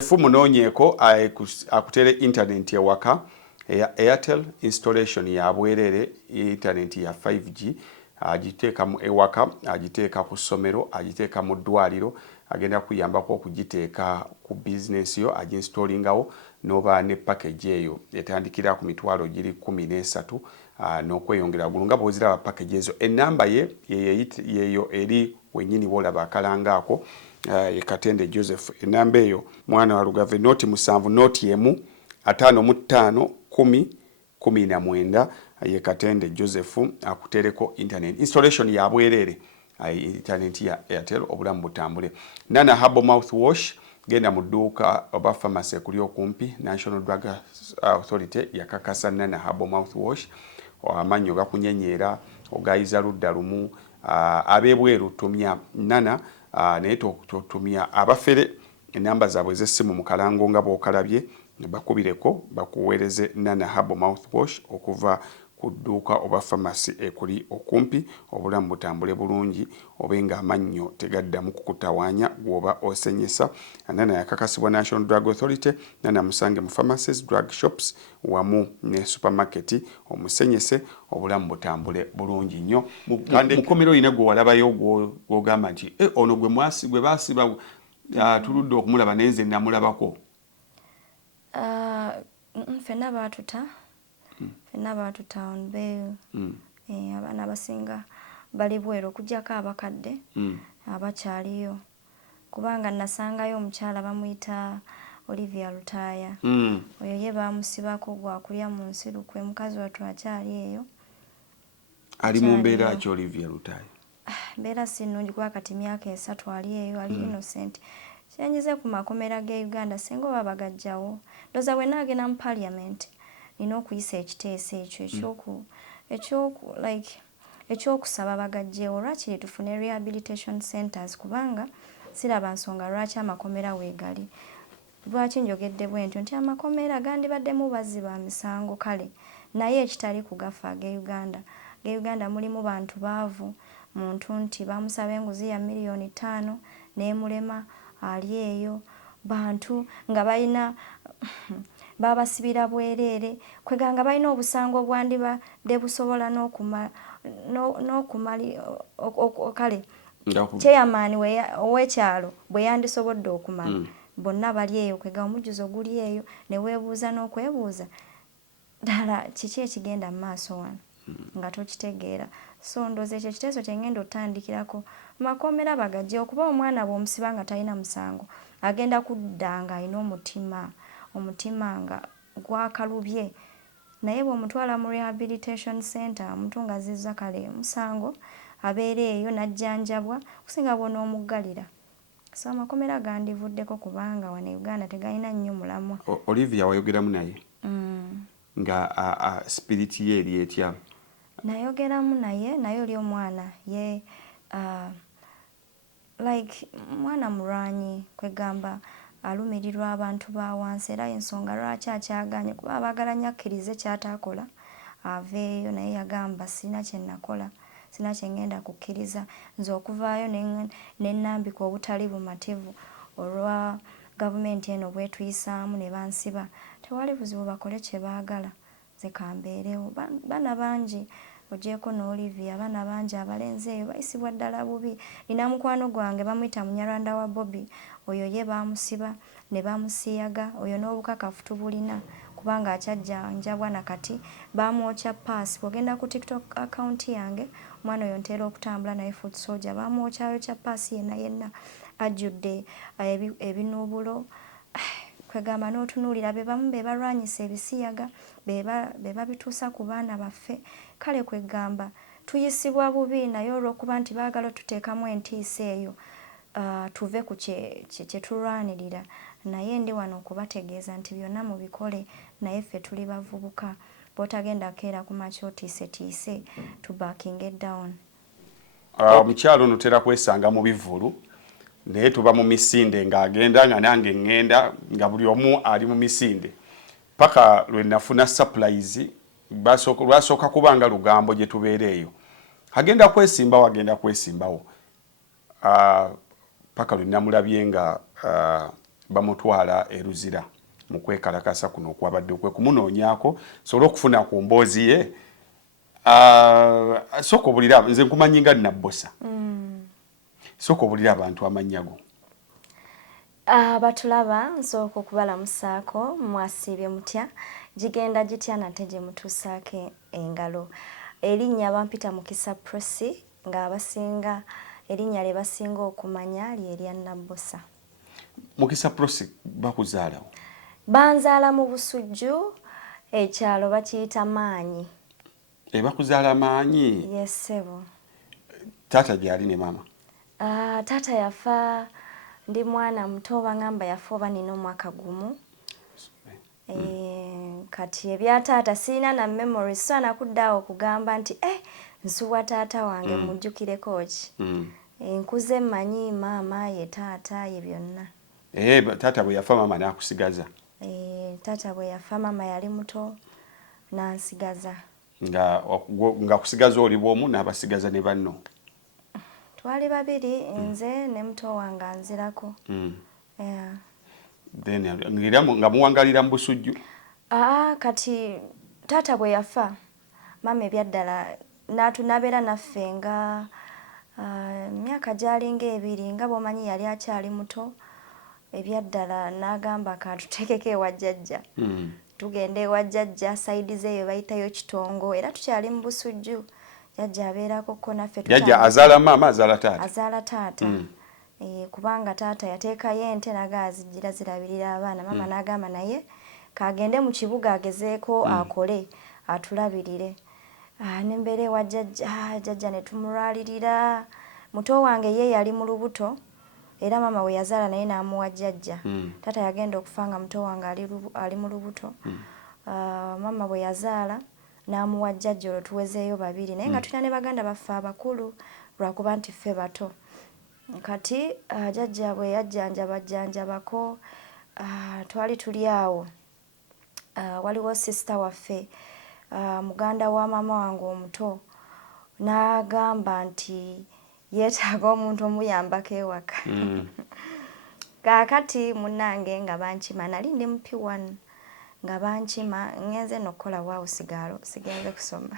Munoonyeko akutere internet ewaka Airtel installation ya bwerere internet ya 5G agiteeka mu ewaka agiteeka ku ssomero agiteeka mu ddwaliro agenda kuyambako okugiteeka ku business yo aginstallingawo n'oba ne package eyo etandikira ku mitwalo giri 13 n'okweyongera gulunga bw'oziraba package ezo ennamba yeyo eri wenyini bolaba akalangaako ye Katende Joseph enamba eyo mwana wa Lugave noti 7 noti emu 55 10 19 ye Katende Joseph akutereko internet installation ya bwerere internet ya Airtel obulamu butambule. Nana Herbal mouthwash genda mu dduuka oba pharmacy kuli okumpi National Drug Authority yakakasa Nana Herbal mouthwash amanyo gakunyenyera ogayiza ludda lumu abebweru tumya Nana naye totumya abafere enamba zaabwe z'essimu mu kalango nga bw'okalabye bakubireko bakuweereze Nana Herbal mouthwash okuva ku dduuka oba pharmacy ekuli okumpi obulamu butambule bulungi obenga amannyo tegaddamu kukutawaanya bw'oba osenyesa. Nana yakakasibwa National Drug Authority. Nana musange mu pharmacies, drug shops wamu ne supermarket omusenyese obulamu butambule bulungi nnyo. Mukomero ina gwe walabayo gw'ogamba nti ono gwe baasiba tuludde okumulaba nenze namulabako. Fenna baatuta fenna baatuta on bail abaana abasinga bali bweru okujjako abakadde abakyaliyo kubanga nasangayo omukyala bamuyita Olivia Lutaya oyo ye bamusibako gwakulya mu nsirukwe mukazi wattu akyali eyo ali mu mbeera ki Olivia Lutaya mbeera si nnungi kuba kati myaka 3 ali eyo ali innocent kyenyize ku makomera ge Uganda singa oba bagajjawo ndoza we naagenda mu parliament nina okuyisa ekiteeso ekyo ekyokusaba bagajjewo lwaki tufune rehabilitation centers kubanga siraba nsonga lwaki amakomera weegali lwaki njogedde bwe ntyo nti amakomera gandibaddemu bazzi ba misango kale naye ekitali kugafa Uganda mulimu bantu baavu muntu nti bamusaba enguzi ya $5,000,000 n'emulema ali eyo bantu nga balina babasibira bwerere kweganga balina obusango bwandibadde busobola n'okumali kale chairman ow'ekyalo bwe yandisobodde okumala bonna bali eyo kwega omujjuzo guli eyo ne weebuuza n'okwebuuza ddala kiki ekigenda mu maaso wano nga tokitegeera so ndooza ekyo ekiteeso kyengenda otandikirako makomera bagajje okuba omwana bw'omusiba nga talina musango agenda kudda nga alina omutima nga gwakalubye naye bw'omutwala mu rehabilitation center omuntu nga azizza kale musango abeera eyo n'ajjanjabwa kusinga bw'onoomuggalira so amakomera gandivuddeko kubanga wano Uganda tegalina nnyo mulamwa. Olivia wayogeramu naye nga spiriti ye eri etya? Nayogeramu naye oli omwana ye mwana mulwanyi kwegamba alumirirwa abantu ba wansi era ensonga lwaki akyaganye kuba abaagala nnyo akkirize kyataakola aveeyo naye yagamba sina kye nakola sina kye ngenda kukkiriza nze okuvaayo ne nnambika obutali bumativu olwa gavumenti eno bwetuyisaamu ne bansiba tewali buzibu bakole kye baagala nze kambeerewo baana bangi ogyeko n'Olivia abaana bangi abalenzi eyo bayisibwa ddala bubi nina mukwano gwange bamuyita Munyarwanda wa Bobby oyo ye bamusiba ne bamusiyaga oyo n'obukakafu tubulina kubanga akyajjanjabwa nakati bamwokya paasi bw'ogenda ku TikTok account yange omwana oyo nteera okutambula naye foot soldier bamwokyayokya paasi yenna ajjudde ebinuubulo kwegamba n'otunuulira be bamu be balwanyisa ebisiyaga be babituusa ku baana baffe kale kwegamba tuyisibwa bubi naye olw'okuba nti baagala tuteekamu entiisa eyo tuve ku kye tulwanirira naye ndi wano okubategeeza nti byonna mubikole naye ffe tuli bavubuka bw'otagenda keera ku makya otiisetiise tubakinge down. Omukyalo ono tera kwesanga mu bivulu naye tuba mu misinde ng'agenda nga nange ngenda nga buli omu ali mu misinde paka lwe nafuna surprise lwasooka kubanga lugambo gye tubeera eyo agenda kwesimbawo paka lwe namulabye nga bamutwala eruzira mu kwekalakasa kuno okwabadde kwe kumunoonyaako sobola okufuna ku mboozi ye. Sooka obulira nze nkumanyi nga Nabbosa. Sooka obulira abantu amannya go. Batulaba nsooka okubalamusaako mwasiibye mutya gigenda gitya nate gye mutuusaako engalo. Erinnya bampita Mukisa Prosi ng'abasinga erinnya lye basinga okumanya ly'erya Nabbosa. Mukisa Prosi bakuzaalawo? Banzaala mu Busujju, ekyalo bakiyita Maanyi. Bakuzaala Maanyi? Yes ssebo. Taata gy'ali ne maama? Taata yafa ndi mwana muto bangamba yafa oba nina omwaka gumu. Kati ebya taata sirina na memory so nakuddaawo okugamba nti nsuwa taata wange mujjukireko ki. Nkuze mmanyi maama ye taata ye byonna. Taata bwe yafa maama n'akusigaza? Taata bwe yafa maama yali muto n'ansigaza. Nga kusigaza oli bw'omu n'abasigaza ne banno? Twali babiri, nze ne muto wange anzirako. Nga muwangalira mu Busujju? Kati taata bwe yafa maama ebyaddala nabeera naffe nga myaka gyali ng'ebiri nga bw'omanyi yali akyali muto. Ebyaddala n'agamba katuteekeko ewa jjajja. Tugenda ewa jjajja sayidi zeeyo bayitayo Kitongo era tukyali mu Busujju. Jjajja abeerako ko naffe. Jjajja azaala maama azaala taata? Azaala taata. Kubanga taata yateekayo ente naga azijjira zirabirira abaana. Maama n'agamba naye kagende mu kibuga agezeeko akole atulabirire. Nembeera ewa jjajja, jjajja ne tumulwalirira. Muto wange ye yali mu lubuto era maama we yazaala naye n'amuwa jjajja. Taata yagenda okufa nga muto wange ali mu lubuto. Maama bwe yazaala n'amuwa jjajja olwo tuwezeeyo babiri naye nga tulina ne baganda baffe abakulu lwakuba nti ffe bato. Kati jjajja bwe yajjanjabako twali tuli awo. Waliwo sisita waffe muganda wa maama wange omuto n'agamba nti yeetaaga omuntu omuyambako ewaka. Kaakati munnange nga bankima nali ndi mu P1 nga bankima ngenze n'okukola waawo sigenze kusoma.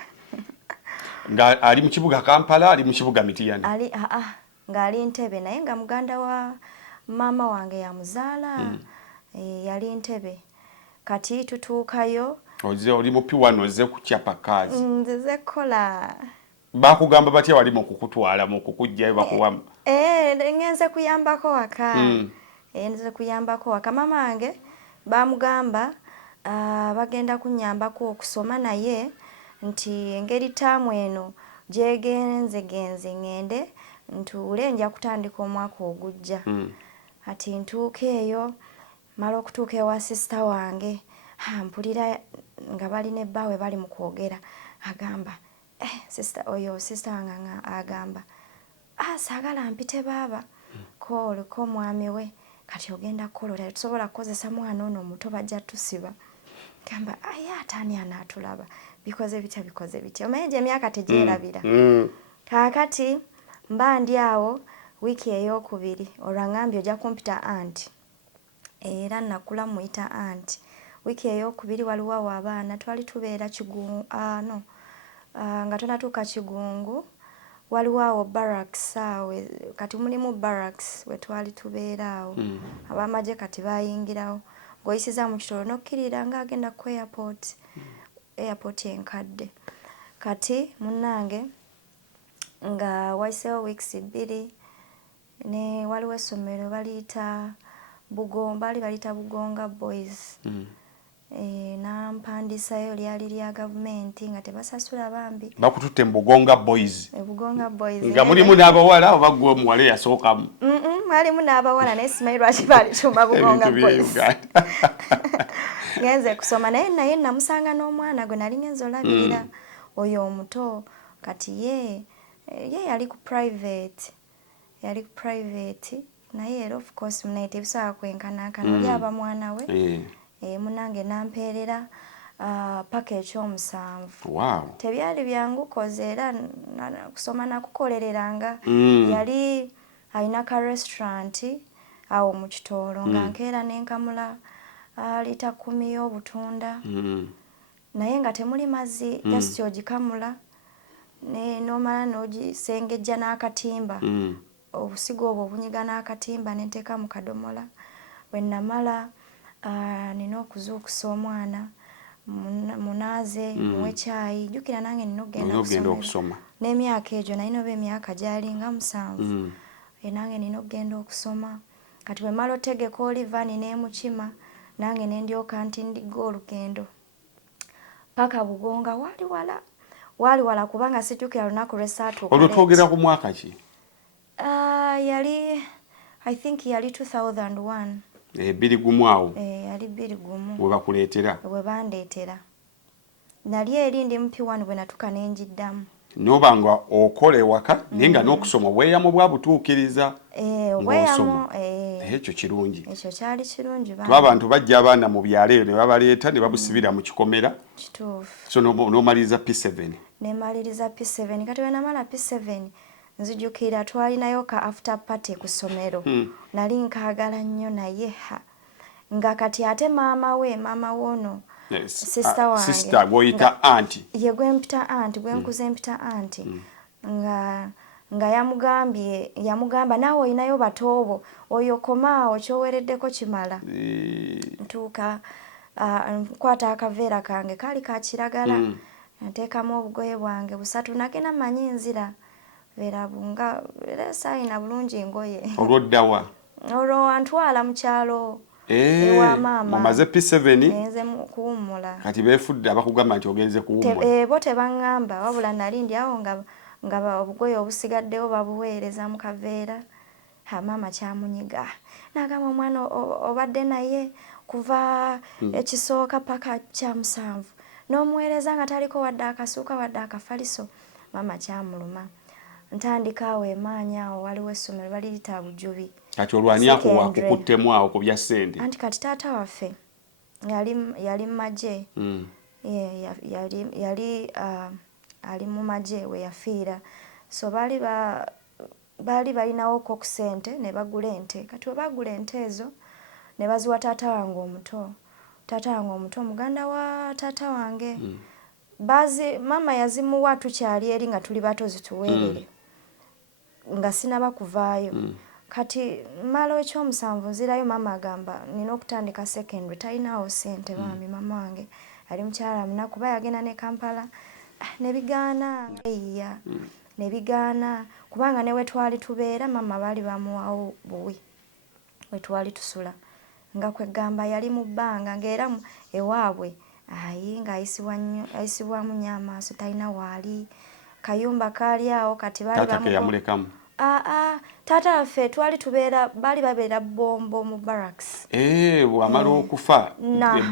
Nga ali mu kibuga Kampala ali mu kibuga Mityana? Ng'ali Ntebe naye nga muganda wa maama wange yamuzaala. Yali Ntebe. Kati tutuukayo. Oli mu P1 ozze kukyapa kazi? Nzize kukola. Bakugamba batya wali mu kukutwala mu kukuggyayo bakuwamu? Ngenze kuyambako waka. Nzize kuyambako waka. Maama wange bamugamba bagenda kunnyambako okusoma naye nti engeri taamu eno gyegenze ngende ntuule nja kutandika omwaka ogujja. Kati ntuuka eyo mala okutuuka ewa sisita wange mpulira nga bali ne bbaawe bali mu kwogera agamba sisita wange agamba saagala mpite baaba ko oliko mwami we kati ogenda kukola tusobola kukozesa mwana ono omuto bajja tusiba. Gamba ate ani anaatulaba bikoze bitya omanyi gye emyaka tegyerabira. Kaakati mba ndi awo wiiki ey'okubiri olwangambye ojja kumpita anti era nakula muyita anti. Wiiki ey'okubiri waliwo awo abaana twali tubeera Kigungu nga tonatuuka Kigungu waliwo awo barracks awo kati mulimu barracks we twali tubeera awo. Ab'amagye kati bayingirawo ng'oyisiza mu kitolo n'okkirira ng'agenda ku airport enkadde. Kati munnange nga wayiseewo weeks 2 ne waliwo essomero baliyita Bugonga Boys. Nampandisayo lyali lya gavumenti nga tebasasula bambi. Bakututte mu Bugonga Boys? Bugonga Boys. Nga mulimu n'abawala oba gwe omuwala eyasookamu? Mwalimu n'abawala naye simanyi lwaki balituma Bugonga Boys. Ngenze kusoma naye namusanga n'omwana gwe nali ngenze olabirira oyo omuto kati ye yali ku private. Naye era of course munaite ebisawa kwenkanankana oli aba mwana we. Munange nampeerera paka ekyomusanvu. Tebyali byangu koze era kusoma nakukolereranga. Yali alina ka restaurant awo mu Kitoolo nga nkeera n'enkamula lita 10 y'obutunda naye nga temuli mazzi just ogikamula n'omala n'ogisengejja n'akatimba obusigo obwo obunyiga n'akatimba ne nteeka mu kadomola bwe namala nina okuzuukusa omwana munaaze muwe caayi jjukira nange nina okugenda okusoma n'emyaka egyo nalina oba emyaka gyalinga 7 nange nina okugenda okusoma kati bwe mala otegeka olivani n'emukima nange nendyoka nti ndigga olugendo paka Bugonga wali wala kubanga sijjukira lunaku lw'essaatuuka olwo twogera ku mwaka ki? Yali I think yali 2001 2 awo yali 2 we bakuleetera we bandeetera nali eri ndi MP1 bwe natuka nenjiddamu nobanga okola ewaka naye nga n'okusoma obweyamo bwabutuukiriza obweyamo ekyo kirungi ekyo kyali kirungi kuba abantu bajja abaana mu byalo eyo ne babaleeta ne babusibira mu kikomera kituufu so n'omaliriza P7 nemaliriza P7 kati we namala P7 nzijukira twalinayo ka after party ku ssomero nali nkaagala nnyo naye nga kati ate maama woono sister wange sister goyita auntie ye gwempita auntie gwenkuze mpita auntie nga yamugamba naawe olinayo batoobo oyo komaawo kyowereddeko kimala ntuuka nkwata akaveera kange kaali ka kiragala nteekamu obugoye bwange busatu nagenda manyi nzira verabunga sayina bulungi ngoye olwoddawa olwo antwala mu kyalo ewa maama mumaze P7 nze kuwummula kati beefudde abakugamba nti ogenze kuwummula bo tebaŋŋamba wabula nali ndi awo nga obugoye obusigaddewo babuweereza mu kaveera maama kyamunyiga n'agamba omwana obadde naye kuva ekisooka paka kya 7 n'omuweereza nga taliko wadde akasuuka wadde akafaliso maama kyamuluma ntandika awo emaanyi awo waliwo essomero baliyita Bujubi kati olwani ako wakukuttemu awo ku bya ssente anti kati taata waffe yali mu magye yali ali mu magye we yafiira so baali balinawo ku ssente ne bagula ente kati we bagula ente ezo ne baziwa taata wange omuto muganda wa taata wange maama yazimuwa tukyali eri nga tuli bato zituweerere nga sinaba kuvaayo kati mala ekyomusanvu nzirayo maama agamba nina okutandika secondary talinawo ssente bambi maama wange ali mukyala munaku kuba yagenda ne Kampala nebigaana kubanga ne wetwali tubeera maama baali bamuwawo buwi wetwali tusula nga kwegamba yali mu bbanga ng'era ewaabwe nga ayisibwamu nnyo amaaso talina waali kayumba kaali awo kati yamulekamu taata waffe twali tubeera baali babeera Bombo mu barracks bwamala okufa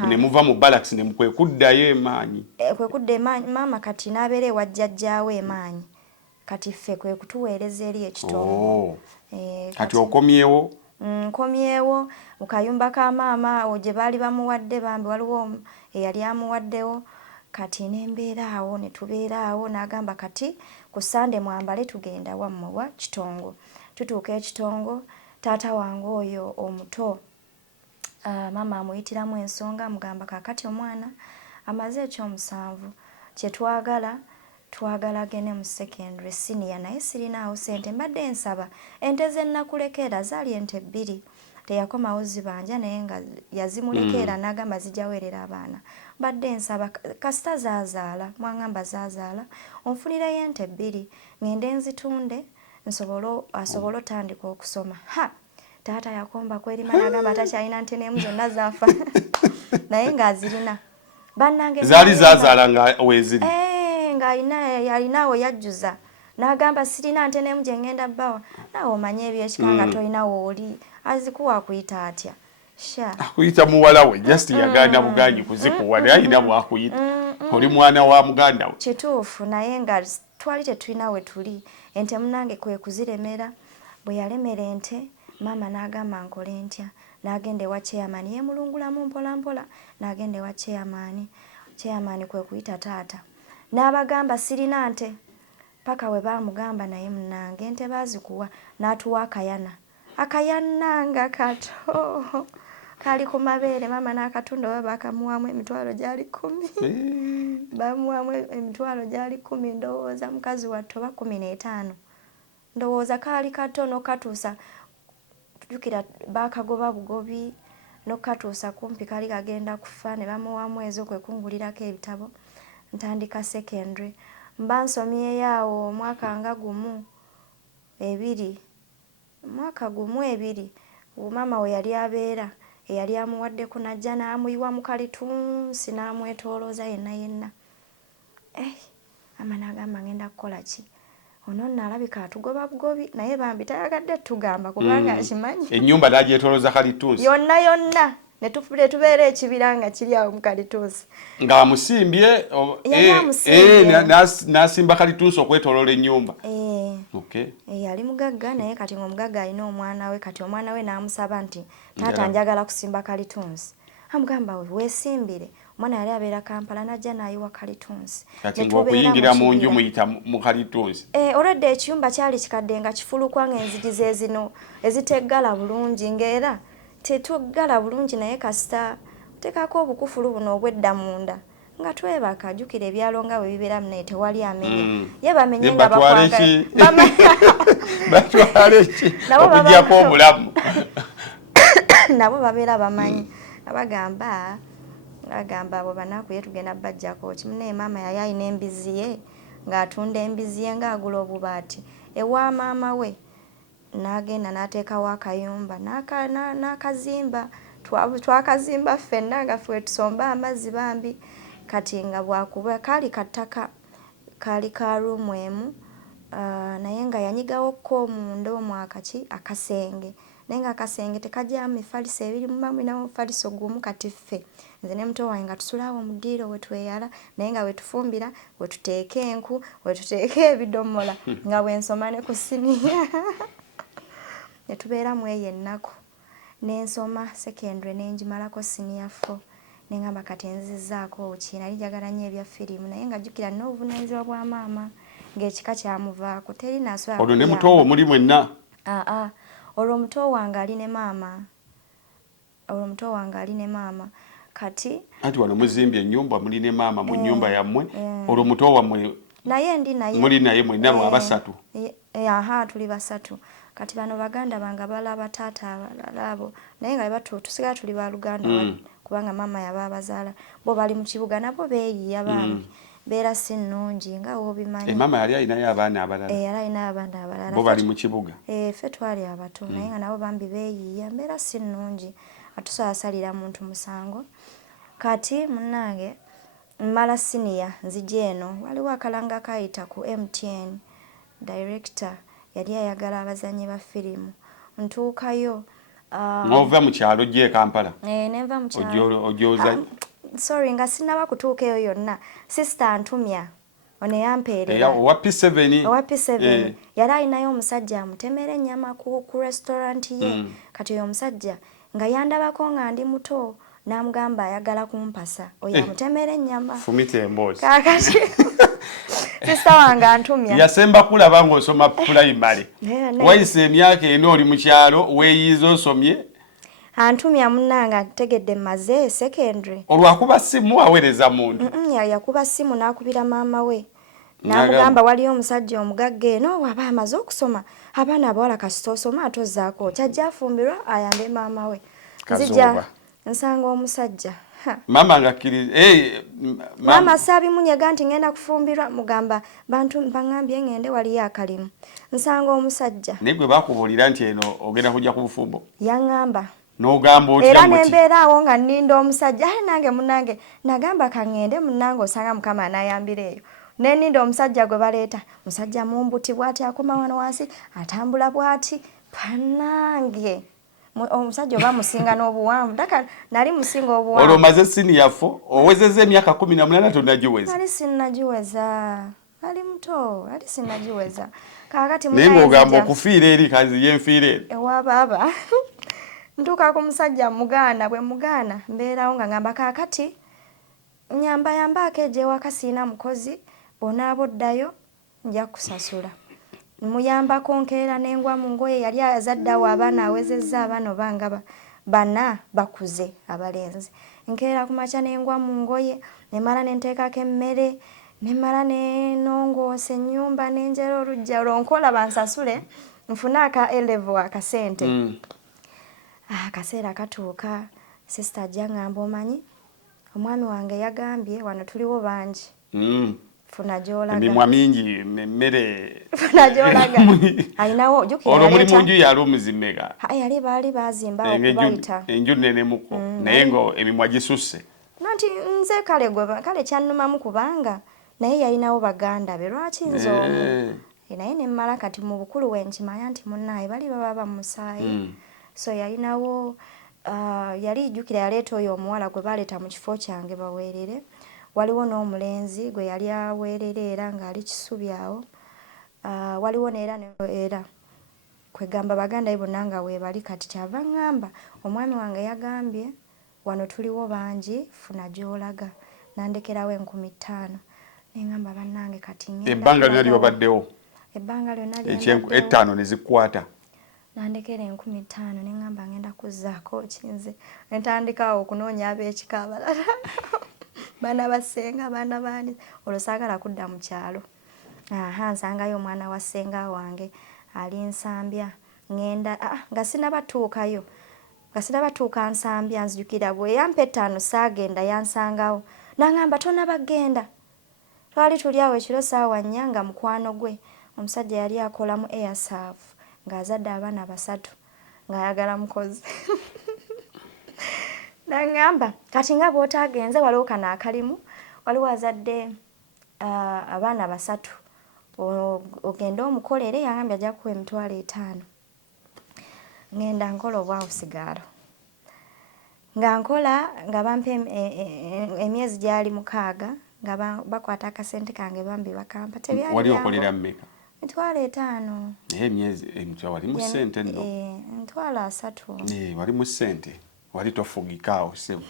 ne muva mu barracks ne kwekuddayo emaanyi kwekudda emaanyi maama kati n'abeera ewa jjajjaawe emaanyi kati ffe kwe kutuweereza eri ekitongole kati okomyewo nkomyewo mu kayumba ka maama awo gye baali bamuwadde bambi waliwo eyali amuwaddewo kati nembeera awo ne tubeera awo n'agamba kati ku Sande mwambale tugenda wammwe wa Kitongo tutuuka ekitongo taata wange oyo omuto maama amuyitiramu ensonga amugamba kakati omwana amaze ekyomusanvu kye twagala agende mu secondary senior naye sirinaawo ssente mbadde nsaba ente ze nnakulekera zaali ente 2 teyakomawo zibanja naye nga yazimulekera n'agamba zijjaweerera abaana mbadde nsaba kasita zaazaala mwangamba zaazaala onfunireyo ente 2 ngende nzitunde asobole otandika okusoma taata yakomba kwerima n'agamba takyalina nte n'emu zonna zaafa naye ng'azirina bannange zaali zaazaala nga weeziri nga yalinawo yajjuza n'agamba sirina nte n'emu gye ngenda bbawa naawe omanye ebyekikanga tolinawo oli azikuwa kuyita atya akuyita muwala we just yagaana buganyi kuzikuwa naye alina bwakuyita oli mwana wa muganda we kituufu naye nga twali tetulina we tuli ente munange kwe kuziremera bwe yalemera ente maama n'agamba nkole ntya n'agenda ewa chairman yemulungulamu mpolampola n'agenda ewa chairman kwe kuyita taata n'abagamba sirina nte paka we baamugamba naye munange ente baazikuwa n'atuwa akayana akayananga kato kali ku mabeere mama n'akatunda oba bakamuwamu emitwalo gyali 10 bamuwamu emitwalo gyali 10 ndowooza mukazi wattu oba 15 ndowooza kaali kato n'okatuusa tujjukira baakagoba bugobi n'okatuusa kumpi kali kagenda kufa ne bamuwamu ezo kwe kungulirako ebitabo ntandika secondary mba nsomyeyo awo omwaka nga gumu ebiri mama we yali abeera eyali amuwaddeko najja n'amuyiwa mu kalitunsi n'amwetoolooza yenna mama n'agamba ngenda kukola ki ono nalabika atugoba bugobi naye bambi tayagadde tugamba kubanga akimanyi ennyumba n'agyetoolooza kalitunsi yonna ne tubeera ekibira nga kiri awo mu kalitunsi ng'amusimbye n'asimba kalitunsi okwetooloola ennyumba yali mugagga naye kati ng'omugagga alina omwana we kati omwana we n'amusaba nti taata njagala kusimba kalitunsi amugamba weesimbire omwana yali abeera Kampala najja n'ayiwa kalitunsi kati ng'okuyingira mu nju muyita mu kalitunsi olwedde ekiyumba kyali kikadde nga kifulukwa ng'enzigi ze zino eziteggala bulungi ng'era tetuggala bulungi naye kasita tekako obukufulu buno obwedda munda nga twebaka jjukira ebyalo nga bwe bibeera munaye tewali amenya ye bamenye nga batwale ki okugyako omulamu nabo babeera bamanyi abagamba abo banaku ye tugenda bajjako kimu naye maama yali alina embizi ye ng'atunda embizi ye ng'agula obubaati ewa maama we n'agenda n'ateekawo akayumba n'akazimba twakazimba ffenna nga ffe tusomba amazzi bambi kati nga bwakuba kaali kattaka kaali ka ruumu emu naye nga yanyigawokko omunda omwo akasenge naye nga akasenge tekajjamu mifaliso ebiri mumamu n'omufaliso gumu kati ffe nze ne muto wange nga tusulaawo mu ddiiro we tweyala naye nga wetufumbira wetuteeka enku wetuteeka ebidomola nga bwensoma ne ku siniya ne tubeeramu eyo ennaku n'ensoma secondary n'engimalako siniya 4 nengamba kati enzizzaako ki nali njagala nnyo ebya firimu naye nga jjukira n'obuvunaanyizibwa bwa maama ng'ekika kyamuvaako teri nasobola olwo ne mutowo muli mwenna olwo muto wange ali ne maama kati anti wano muzimbye ennyumba muli ne maama mu nnyumba yammwe olwo muto wammwe naye ndi naye muli naye mwenna lwa basatu tuli basatu kati bano baganda bange balaba taata abalala abo naye nga tusigala tuli ba luganda kubanga maama yaba abazaala bo bali mu kibuga nabo beeyiya bambi beera si nnungi nga wobimanyi maama yali alinayo abaana abalala yali alinayo abaana abalala bo bali mu kibuga ffe twali abato naye nga nabo bambi beeyiya mbeera si nnungi atusasalira muntu musango kati munnange mmala siniya nzija eno waliwo akalanga kayita ku MTN director yali ayagala abazanyi ba firimu ntuukayo n'ova mu kyalo gye Kampala nenva mu kyalo ojooza sorry nga sinaba kutuuka eyo yonna sister antumya ono yampeerera owa P7 yali alinayo omusajja amutemera ennyama ku restaurant ye kati oyo omusajja nga yandabako nga ndi muto n'amugamba ayagala kumpasa oyo amutemera ennyama fumita emboozi kakati sister wange antumya yasemba kulaba ng'osoma primary wayise emyaka eno oli mu kyalo weeyiiza osomye antumya munnanga tegedde maze secondary olwakuba simu aweereza muntu yakuba simu n'akubira maama we n'amugamba waliyo omusajja omugagga eno waba amaze okusoma abaana abawala kasita osoma atozzaako kyajja afumbirwa ayambe maama we nzija nsanga omusajja mama ngakiriza mama saabimunyega nti ngenda kufumbirwa mugamba bantu bangambye ngende waliyo akalimu nsanga omusajja naye gwe bakubuulira nti eno ogenda kujja ku bufumbo yaŋŋamba n'ogamba otya era nembeera awo nga nninda omusajja nange munnange nagamba kangende munnange osanga mukama anayambira eyo nenninda omusajja gwe baleeta musajja mumbuti bw'ati akoma wano wansi atambula bw'ati pannange omusajja oba musinga n'obuwanvu daka nali musinga obuwanvu olwo omaze siniya 4 owezezza emyaka 18 tonnagiweza ali sinnagiweza ali muto ali sinnagiweza kakati naye ng'ogamba okufiira eri kazi yenfiira eri ewa baaba ntuuka ku musajja mugaana bwe mugaana mbeerawo nga ngamba kakati nyamba akeejo ewaka siina mukozi bonaaboddayo nja kusasula muyambako nkeera n'engwa mu ngoye yali azaddawo abaana awezezza abaana obanga bana bakuze abalenzi nkeera ku makya n'engwa mu ngoye nemala nenteekako emmere nemala nenongoosa ennyumba nenjera olujja olwonkola bansasule nfune aka elevo akasente akaseera katuuka sisita ajja ngamba omanyi omwami wange yagambye wano tuliwo bangi funa gy'olaga emimwa mingi emmere funa gy'olaga alinawo jjukira olwo muli mu nju yali omuzimeka yali baali baazimbawo okubayita enju nenemuko naye ngo emimwa gisusse nanti nze kale kyannumamu kubanga naye yalinawo baganda be lwaki nze omu naye nemmala kati mu bukulu wenkimanya nti munnaye bali baba bamusaayi so yalinawo yali jjukira yaleeta oyo omuwala gwe baleeta mu kifo kyange baweerere waliwo n'omulenzi gwe yali aweerera era ng'ali kisubi awo waliwo neera kwegamba baganda be bonna nga weebali kati kyava ŋŋamba omwami wange yagambye wano tuliwo bangi funa gy'olaga nandekerawo 5,000 neŋŋamba bannange kati ebbanga lyonna lyobaddewo ebbanga lyonna ettaano ne zikwata nandekera 5,000 neŋŋamba ngenda kuzzaako kinze netandikawo okunoonya ab'ekika abalala baana basenga baana baani olwo saagala kudda mu kyalo nsangayo omwana wa ssenga wange ali Nsambya ngenda nga sinabatuukayo nga sinabatuuka Nsambya nzijukira bwe yampa 5 saagenda yansangawo naŋŋamba tonabagenda twali tuli awo ekiro saawa 4 nga mukwano gwe omusajja yali akola mu airserve ng'azadde abaana 3 ng'ayagala mukozi naŋŋamba kati nga bw'otaagenze waliwo kano akalimu waliwo azadde abaana 3 ogenda omukolere yangambye ajja kuwa 5,000 ngenda nkola obwawusigaalo nga nkola nga bampa emyezi gyali 6 nga bakwata akasente kange bambi bakampa tebyali wali okolera mmeka 5,000 emyezi wali mu ssente nno 3,000 wali mu ssente wali tofugikaawo sebo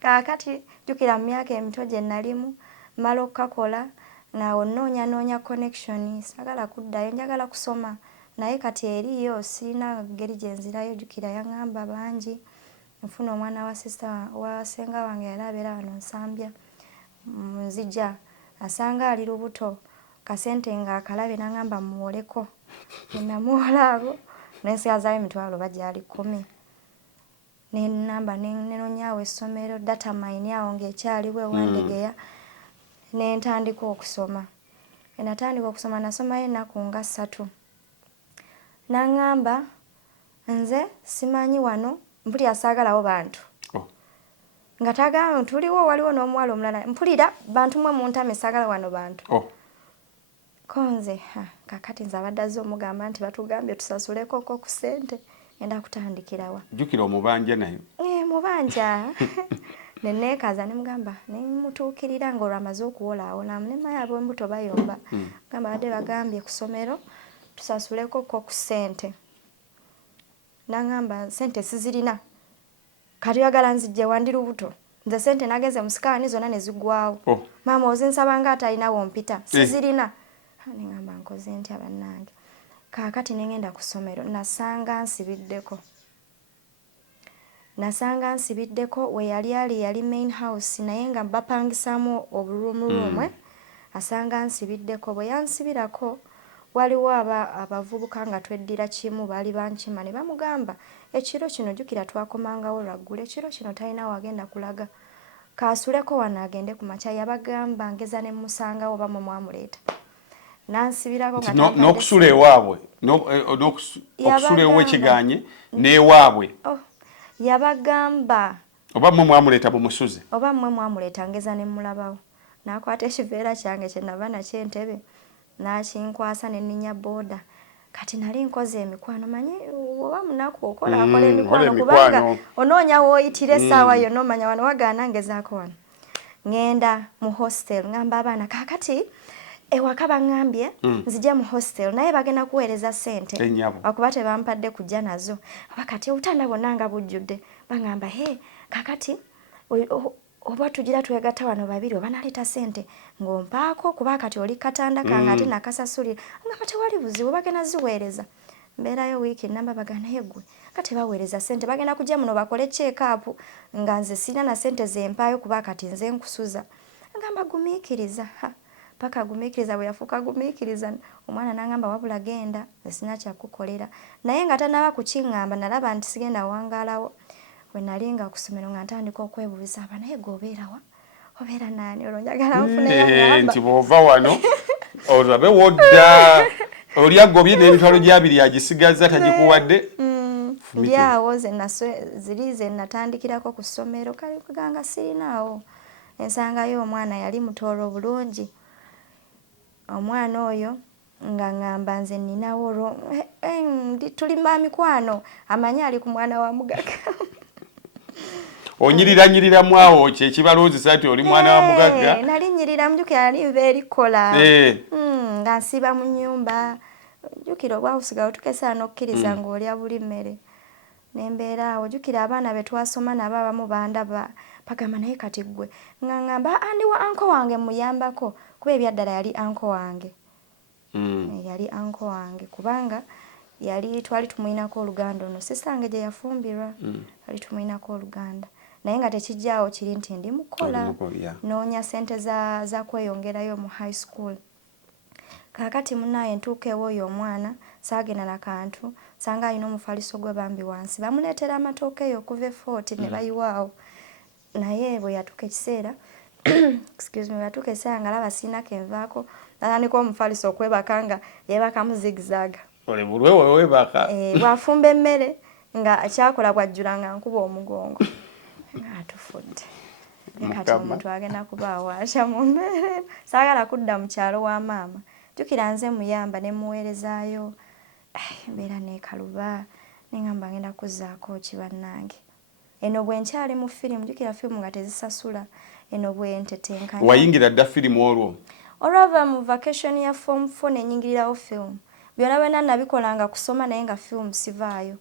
kaakati jjukira mu myaka emito gye nalimu mala okukakola nawo noonya connection sagala kuddayo njagala kusoma naye kati eriyo sirina ngeri gye nzirayo jjukira yaŋŋamba bangi nfuna omwana wa sisita wa senga wange yali abeera wano Nsambya nzija asanga ali lubuto kasente nga akalabe naŋŋamba muwoleko namuwola abo nensigazaayo 1,000 bagyali 10 nenamba nenonyawo essomero data mine awo ng'ekyaliwo ewandegeya nentandika okusoma natandika okusoma nasomayo ennaku nga 3 naŋŋamba nze simanyi wano mpulira saagalawo bantu nga tagama tuliwo waliwo n'omuwala omulala mpulira bantu mwe muntame saagala wano bantu konze kakati nze abaddaze omugamba nti batugambye tusasuleko ku ssente enda kutandikirawa jjukira omubanja nayo mubanja neneekaza nemugamba nemutuukirira ng'olwo amaze okuwolaawolamu nemaye ab'embuto bayomba gamba badde bagambye ku ssomero tusasuleko ku ssente naŋŋamba ssente sizirina kati oyagala nzijje wandi lubuto nze ssente nageze mu sikaani zonna ne ziggwawo maama ozinsaba nga atalinawo mpita sizirina neŋŋamba nkoze ntya bannange kaakati nengenda ku ssomero nasanga nsibiddeko we yali main house naye nga bapangisaamu obuluumuruumu asanga nsibiddeko bwe yansibirako waliwo abavubuka nga tweddira kimu baali bankima ne bamugamba ekiro kino jjukira twakomangawo lwaggulu ekiro kino talina wagenda kulaga kaasuleko wano agende ku makya yabagamba ngeza ne musangawo oba mwamuleeta nansibirako n'okusula ewaabwe okusula ew'ekiganye n'ewaabwe yabagamba oba mmwe mwamuleeta bumusuze oba mmwe mwamuleeta ngeza ne mulabawo nakwata ekiveera kyange kye nava nakyo entebe nakinkwasa nenninya booda kati nali nkoze emikwano manyi oba munaku okola emikwano kubanga onoonya wooyitira essaawa yonna omanya wano wagaana ngezaako wano ngenda mu hostel ngamba abaana kaakati ewaka baŋŋambye nzija mu hostel naye bagenda kuweereza ssente okuba tebampadde kujja nazo abakati obutanda bwonna nga bujjudde baŋŋamba kaakati oba tugira twegatta wano babiri oba naleeta ssente ng'ompaako kuba kati oli katanda kange ate nakasasulira ngamba tewali buzibu bagenda ziweereza mbeerayo wiiki namba bagana naye ggwe kati baweereza ssente bagenda kujja muno bakole check-up nga nze sirina na ssente zempaayo kuba kati nze nkusuza ngamba gumiikiriza paka gumiikiriza bwe yafuuka gumiikiriza omwana n'angamba wabula genda sina kyakukolera naye nga tanaba kukiŋŋamba nalaba nti sigenda wangaalawo we nali nga ku ssomero nga ntandika okwebuuza aba naye g'obeera wa obeera naani olwo njagala nfuneyo ngamba nti bw'ova wano olabe wodda oli agobye n'emitwalo gy'abiri agisigaza tagikuwadde ndyawo ziri ze natandikirako ku ssomero kale kuganga sirinaawo ensangayo omwana yali mutoolo bulungi omwana oyo nga ngamba nze nninawo olwo tulima mikwano amanyi ali ku mwana wa mugaga onyirira awo kyekibalowozesa nti oli mwana wa mugagga nali nyirira mujukira nali nva erikola nga nsiiba mu nnyumba jukira obwawusigawo tukesa n'okkiriza ng'olya buli mmere nembeera awo jukira abaana be twasoma nabo abamu bandaba pagamba naye kati ggwe nga ngamba andi wa anko wange muyambako kuba ebyaddala yali anko wange yali anko wange kubanga yali twali tumuyinako oluganda ono sisange gye yafumbirwa twali tumuyinako oluganda naye nga tekijjaawo kiri nti ndi mukola noonya ssente za kweyongerayo mu high school kakati munaye ntuuka ew'oyo omwana saagenda na kantu sanga alina omufaliso gwe bambi wansi bamuleetera amatooke eyo okuva e40 ne bayiwaawo naye bwe yatuuka ekiseera yatuuka ekiseera nga laba siinako envaako natandika omufaliso okwebaka nga yeebakamu zigzaga bw'afumba emmere nga kyakola bw'ajjula nga nkuba omugongo nga atufudde kati omuntu agenda kubaawo atya mu mbeera saagala kudda mu kyalo wa maama jukira nze muyamba ne muweerezaayo embeera neekaluba neŋŋamba ngenda kuzzaako ki bannange eno bwe nkyali mu firimu jukira firimu nga tezisasula eno bwe ntetenkanya wayingira dda firimu olwava mu vacation ya form 4 nenyingirirawo firimu byonna byonna nabikolanga kusoma naye nga firimu sivaayo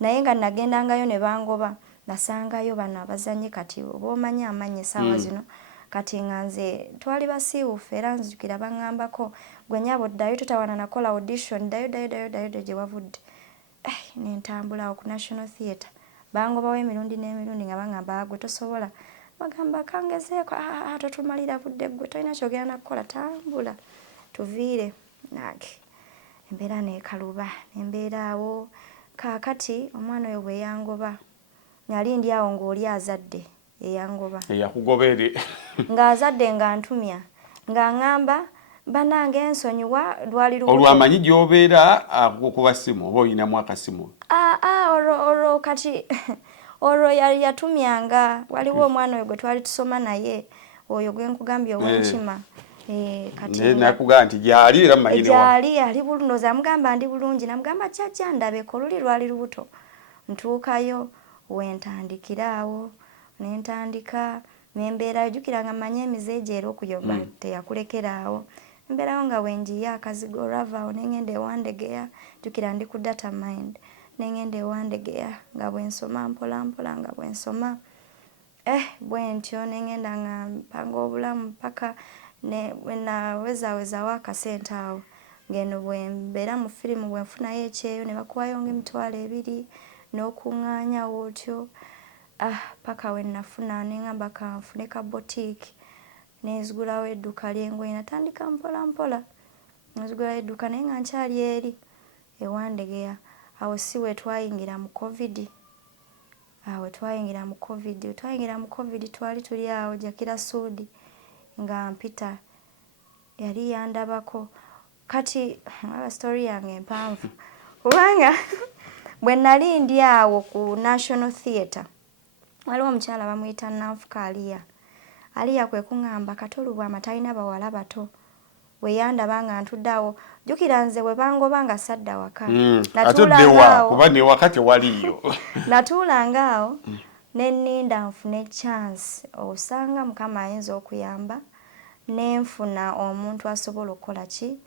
naye nga nagendangayo ne bangoba nasangayo bano abazannyi kati oba omanyi amanyi essaawa zino kati nga nze twali basiiwufu era nzijukira baŋŋambako gwe nnyabo ddayo tutawana nakola audition ddayo gye wavudde nentambulawo ku National Theatre bangobawo emirundi n'emirundi nga baŋŋamba gwe tosobola bagamba kangezeeko totumalira budde gwe tolina kyogenda nakukola tambula tuviire nange embeera neekaluba embeeraawo kaakati omwana oyo bwe yangoba nali ndi awo ng'oli azadde eyangoba eyakugobere ng'azadde nga ntumya nga ŋŋamba banange ensonyiwa lwali lubuto olwamanyi gy'obeera akukuba ssimu oba oyinamu akasimu olwo kati olwo yatumyanga waliwo omwana oyo gwe twali tusoma naye oyo gwe nkugambye ow'enkima kati nakugamba nti gyali era mmayine gyali ali bulundoza amugamba ndi bulungi namugamba jjajja ndabeko luli lwali lubuto ntuukayo wentandikiraawo nentandika nembeerayo jukira nga manye emizeege era okuyomba teyakulekeraawo embeerawo nga wenjiye akazigo olwavaawo nengenda ewandegeya jukira ndi ku data mind nengenda ewandegeya nga bwensoma mpolampola nga bwensoma bwentyo nengenda nga mpanga obulamu paka nawezaawezawo akasente awo ngeno bwembeera mu firimu bwenfunayo ekyeyo ne bakuwayo ng'emitwalo 2 n'okuŋŋaanya wootyo paka we nafuna neŋŋamba kanfune ka boutique nenzigulawo edduka ly'engoye natandika mpola nenzigulawo edduka naye nga nkyali eri ewandegeya awo si we twayingira mu covid twayingira mu covid twali tuli awo Jakira Sudi nga mpita yali yandabako kati story yange empanvu kubanga bwe nali ndi awo ku National Theatre waliwo omukyala bamuyita Nanfuka Aliya kwe kuŋŋamba katolu bwama talina bawala bato weyandaba nga ntudde awo jukira nze bwe bangoba nga sadda waka kuba ne wakati waliyo natuulanga awo nenninda nfune chance osanga Mukama ayinza okuyamba nenfuna omuntu asobola okukola ki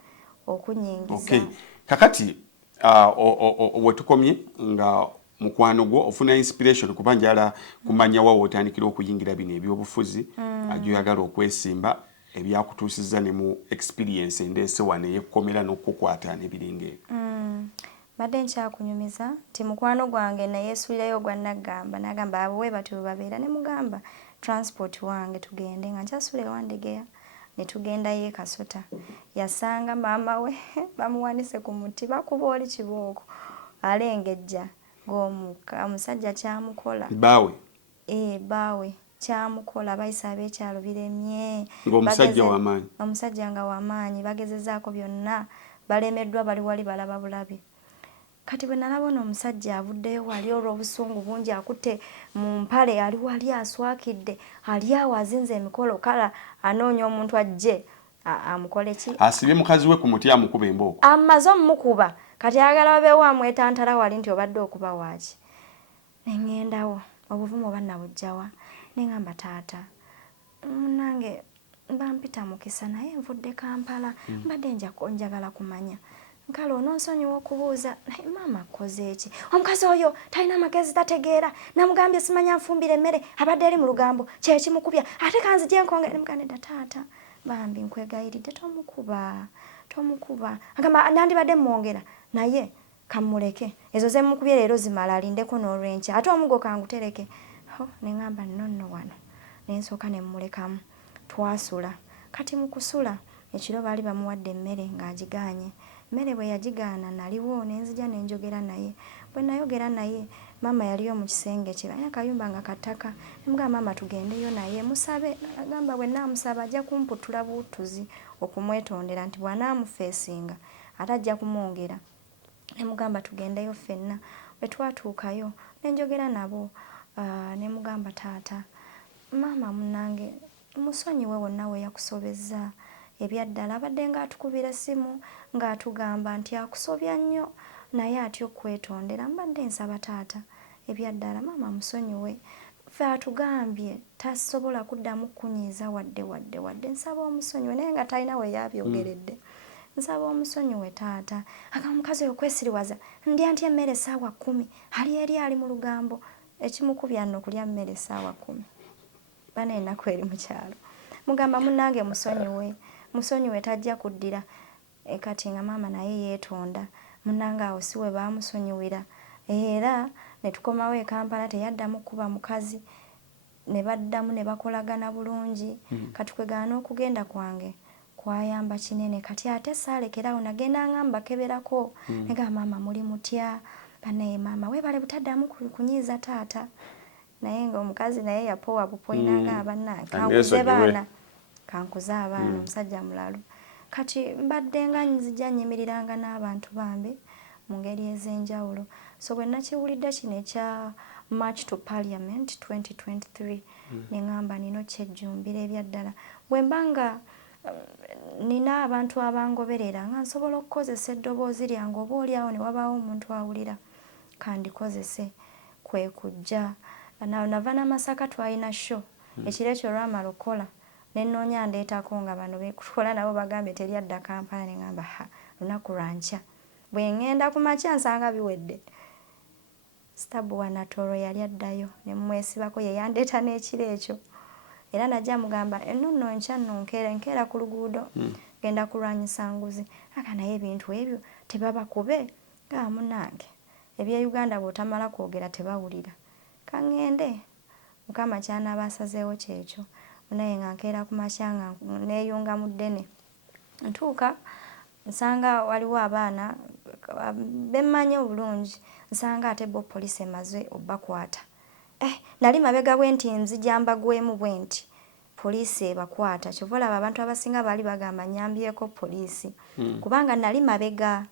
okunyingiza kakati wetukomye nga mukwano gwo ofuna inspiration kuba njala kumanya wa otandikira okuyingira bino ebyobufuzi ajoyagala okwesimba ebyakutuusiza ne mu experience endeese wano eyekkomera n'okukwata n'ebiringa ebyo. Badde nkyakunyumiza nti mukwano gwange naye yeesuulirayo gwa naggamba n'agamba abo bwe batyo babeera ne mugamba transport wange tugende nga nkyasula ewandegeya ne tugendayo e Kasota. Yasanga maama we bamuwanise ku muti bakuba oli kibooko alengejja ng'omusajja kyamukola baawe baawe kyamukola bayisa ab'ekyalo biremye ng'omusajja w'amaanyi omusajja nga w'amaanyi bagezezaako byonna balemeddwa bali wali balaba bulabi. Kati bwe nalaba ono omusajja avuddeyo wali olw'obusungu bungi akutte mu mpale ali wali aswakidde ali awo azinze emikolo kala anoonya omuntu ajje amukole ki asibye mukazi we ku muti amukuba embooko amaze omukuba kati ayagala babeewo amwetantala wali nti obadde okuba waaki. Neŋŋendawo obuvumu oba nabujjawa neŋŋamba taata munnange bampita mukisa naye nvudde Kampala mbadde njagala kumanya nkale ononsonyiwa okubuuza naye maama akoze eki omukazi oyo talina magezi tategeera namugambye simanya nfumbira emmere abadde eri mu lugambo kyekimukubya ate kanzigye nkonge nemugandedda taata bambi nkwegayiridde tomukuba agamba nandibadde mwongera naye kamuleke ezo zemukubye leero zimala alindeko n'olwenkya ate omugo kangutereke neŋŋamba nonno wano nensooka nemulekamu twasula. Kati mu kusula ekiro baali bamuwadde emmere ng'agiganye. Mmere bwe yagigaana naliwo nenzija nenjogera naye. Bwe nayogera naye maama yaliyo mu kisenge kye balina kayumba nga kataka. Nemugamba maama tugendeyo naye musabe. Agamba bwe naamusaba ajja kumputula buutuzi okumwetondera nti bw'anaamufeesinga ate ajja kumwongera. Nemugamba tugendeyo ffenna. Bwe twatuukayo nenjogera nabo nemugamba taata maama munnange musonyiwe wonna we yakusobezza ebyaddala abadde ng'atukubira essimu ng'atugamba nti akusobya nnyo naye atya okwetondera mbadde nsaba taata ebyaddala maama musonyiwe ffe atugambye tasobola kuddamu kunyiiza wadde nsaba omusonyiwe naye nga talina we yabyogeredde nsaba omusonyiwe taata omukazi oyo kwesiriwaza ndya ntya emmere essaawa 10 ali mu lugambo ekimukubya nno kulya mmere essaawa 10 bana ennaku eri mu kyalo mugamba munnange musonyiwe tajja kuddira kati nga maama naye yeetonda munnange awo si we baamusonyiwira era ne tukomawo e Kampala teyaddamu kuba mukazi ne baddamu ne bakolagana bulungi kati kwegaana okugenda kwange kwayamba kinene kati ate saalekerawo nagenda ngamba keberako negamba maama muli mutya banaye maama weebale butaddamu kunyiiza taata naye ng'omukazi naye yapowa bupoinanga abannange kankuze abaana omusajja mulalu kati mbadde nga nzija nyimiriranga n'abantu bambi mu ngeri ez'enjawulo so bwe nakiwulidde kino ekya March to Parliament 2023 neŋŋamba nino kyejjumbira ebyaddala bwe mba nga nina abantu abangoberera nga nsobola okukozesa eddoboozi lyange oba oliawo ne wabaawo omuntu awulira kandikozese kwe kujja nava n'Amasaka twalina show ekiro ekyo lwamala okukola nenoonya ndeetako nga bano bekukola nabo bagambe teryadda Kampala neŋŋamba lunaku lwankya bwe ŋŋenda ku makya nsanga biwedde Stabu wa Natoro yali addayo ne mmwesibako ye yandeeta n'ekiro ekyo era najja mugamba ennono nkya nno nkeera ku luguudo genda kulwanyisa nguzi naye ebintu ebyo tebabakube nga munnange ebye Uganda bw'otamala kwogera tebawulira kaŋŋende Mukama kyanaaba asazeewo kyekyo naye nga nkeera ku makya nga neeyunga mu ddene ntuuka nsanga waliwo abaana bemmanyi obulungi nsanga ate bo poliisi emaze obbakwata nali mabega bwe nti nzija mbagwemu bwe nti poliisi ebakwata kyova olaba abantu abasinga baali bagamba nyambyeko poliisi kubanga nali mabega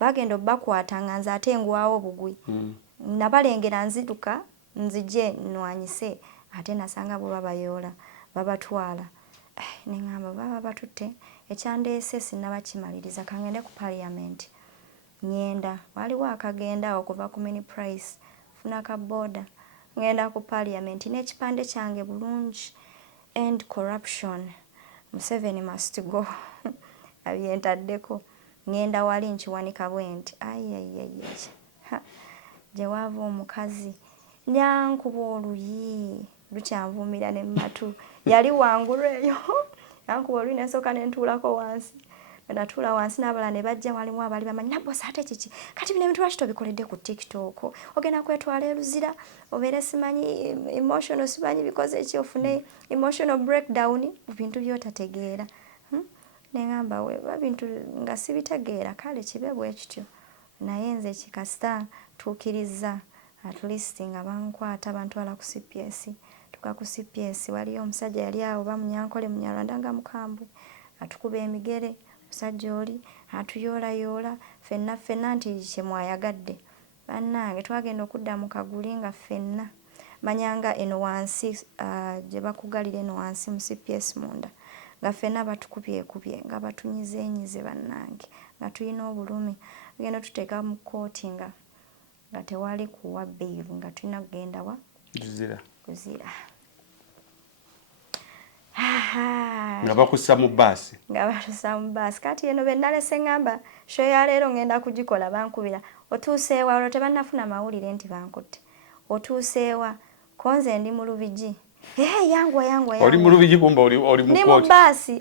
bagenda obbakwata nga nze ate ngwawo bugwi nabalengera nziruka nzije nnwanyise ate nasanga bo babayoola babatwala neŋŋamba baba batutte ekyandeese sinnabakimaliriza kangende ku Parliament ngenda waliwo akagenda okuva ku mini price funa ka boda ngenda ku Parliament n'ekipande kyange bulungi end corruption Museveni must go abyentaddeko ngenda wali nkiwanika bwe nti gye waava omukazi nyankuba oluyi lukyanvumira ne matu yali wangulu eyo yankuba oluyi nesooka nentuulako wansi natuula wansi n'abalala ne bajja walimu abali bamanyi nabbosi ate kiki kati bino ebintu lwaki tobikoledde ku tiktok ogenda kwetwala eruzira obeere simanyi emotional simanyi bikoze eki ofune emotional breakdown bintu byotategeera neŋŋamba weba bintu nga sibitegeera kale kibe bwe kityo naye nze kikasita tuukiriza at least nga bankwata bantwala ku CPS tuka ku CPS waliyo omusajja yali awo bamunyankole munyarwanda nga mukambwe atukuba emigere musajja oli atuyoolayoola ffenna nti kye mwayagadde bannange twagenda okudda mu kaguli nga ffenna manyanga eno wansi gye bakugalira eno wansi mu CPS munda nga ffenna batukubye nga batunyizenyize bannange nga tulina obulumi genda tuteeka mu kooti nga tewali kuwa bail nga tulina kugenda wa kuzira nga bakussa mu bbaasi kati eno bennalese ngamba sho ya leero ngenda kugikola bankubira otuuseewa olwo tebannafuna mawulire nti bankutte otuuseewa konze ndi mu lubigi yangwa oli mu lubigi kumba oli mu bbaasi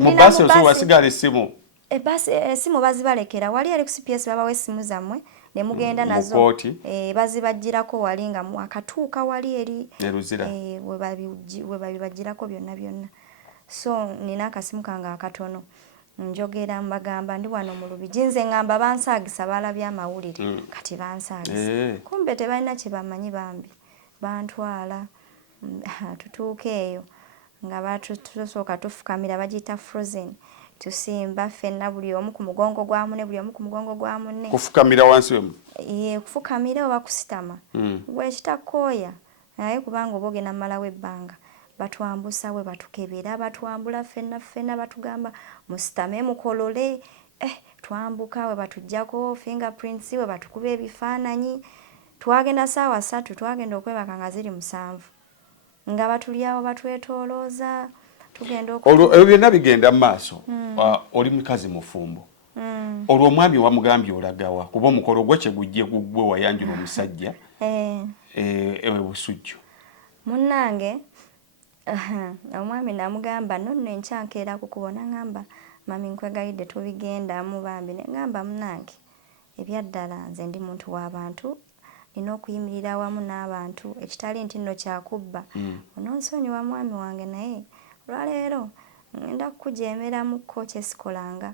mu bbaasi oso wasigala essimu essimu bazibalekera wali eri ku CPS babawa essimu zammwe ne mugenda nazo bazibajjirako wali nga akatuuka wali eri we babibajjirako byonna so nina akasimu kange akatono njogera mbagamba ndi wano mu lubigi nze ngamba bansaagisa balabye amawulire kati bansaagisa kumbe tebalina kye bamanyi bambi bantwala tutuuka eyo nga batusooka tufukamira bagiyita frozen tusimba ffenna buli omu ku mugongo gwa munne buli omu ku mugongo gwa munne kufukamira wansi wemu kufukamira oba kusitama gwekitakooya naye kubanga oba ogenda mmalawo ebbanga batwambusa we batukebera batwambula ffenna batugamba musitame mukolole twambuka we batuggyako fingerprints we batukuba ebifaananyi twagenda ssaawa 3 twagenda okwebaka nga ziri 7 nga batulyawo batwetoolooza tugenda olwo byonna bigenda mu maaso oli mukazi mufumbo olwo omwami wamugambye olagawa kuba omukolo gwe kyegujje gugwe wayanjula omusajja ewe busujju munnange omwami namugamba nonno enkyankeera kukubona ngamba mami nkwegayidde tubigendamu bambi neŋŋamba munnange ebyaddala nze ndi muntu w'abantu nina okuyimirira awamu n'abantu ekitali nti nno kyakubba ononsonyiwa mwami wange naye olwaleero ngenda kukujeemeramuko kyesikolanga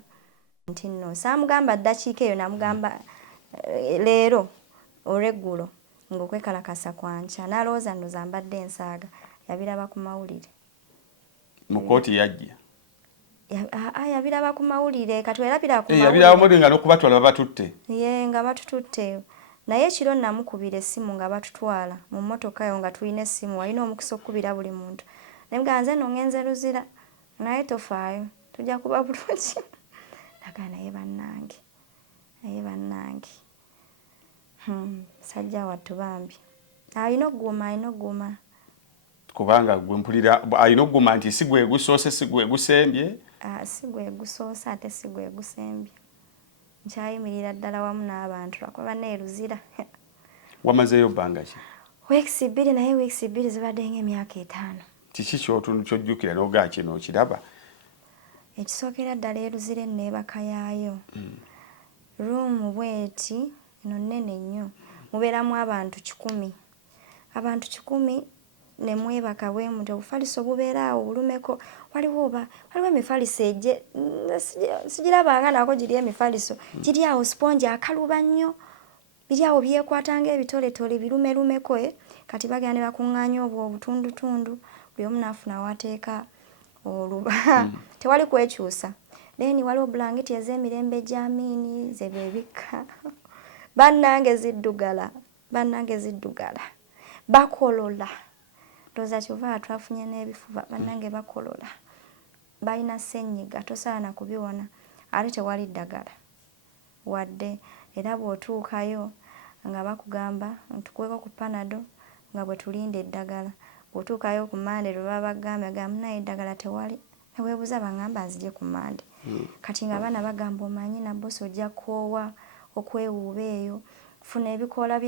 nti nno saamugamba ddakiika eyo namugamba leero olweggulo ng'okwekalakasa kwankya n'alowooza nno zambadde ensaaga yabiraba ku mawulire mu kooti yajja yabiraba ku mawulire katwerabira ku mawulire yabiraba muli nga n'okubatwala babatutte nga batututte naye ekiro namukubira essimu nga batutwala mu mmotoka yo nga tulina essimu walina omukisa okukubira buli muntu nebwa nze no ngenze ruzira naye tofaayo tujja kuba bulungi naga naye bannange sajja wattu bambi alina ogguma kubanga gwe mpulira alina ogguma nti si gwe gusoose si gwe gusembye si gwe gusoose ate si gwe gusembye nkyayimirira ddala wamu n'abantu lwakuba banneeruzira wamazeeyo bbanga ki weeks 2 naye weeks 2 zibadde ng'emyaka 5 kiki kyojjukira n'ogaa kino okiraba ekisookera ddala eruzira enneebaka yaayo ruumu bweti eno nnene nnyo mubeeramu abantu 100 ne mwebaka bwe muti obufaliso bubeera awo bulumeko waliwo emifaliso ejje sigirabanga nako giri emifaliso giri awo sponge akaluba nnyo biri awo byekwata ng'ebitoletole birumerumeko kati bagenda ne bakuŋŋaanya obwo obutundutundu buli omu naafuna wateeka oluba tewali kwekyusa then waliwo bulangiti ez'emirembe gy'amiini ze beebikka bannange ziddugala bakolola ndowooza kyova twafunye n'ebifuba bannange bakolola balina ssenyiga tosaana kubiwona ate tewali ddagala wadde era bw'otuukayo nga bakugamba ntukweko ku panado nga bwe tulinda eddagala bw'otuukayo ku mande lwe baba bagambye naye eddagala tewali neweebuuza bangamba nzije ku mande kati nga abaana bagamba omanyi nabbosi ojja koowa okwewuuba eyo funa ebikoola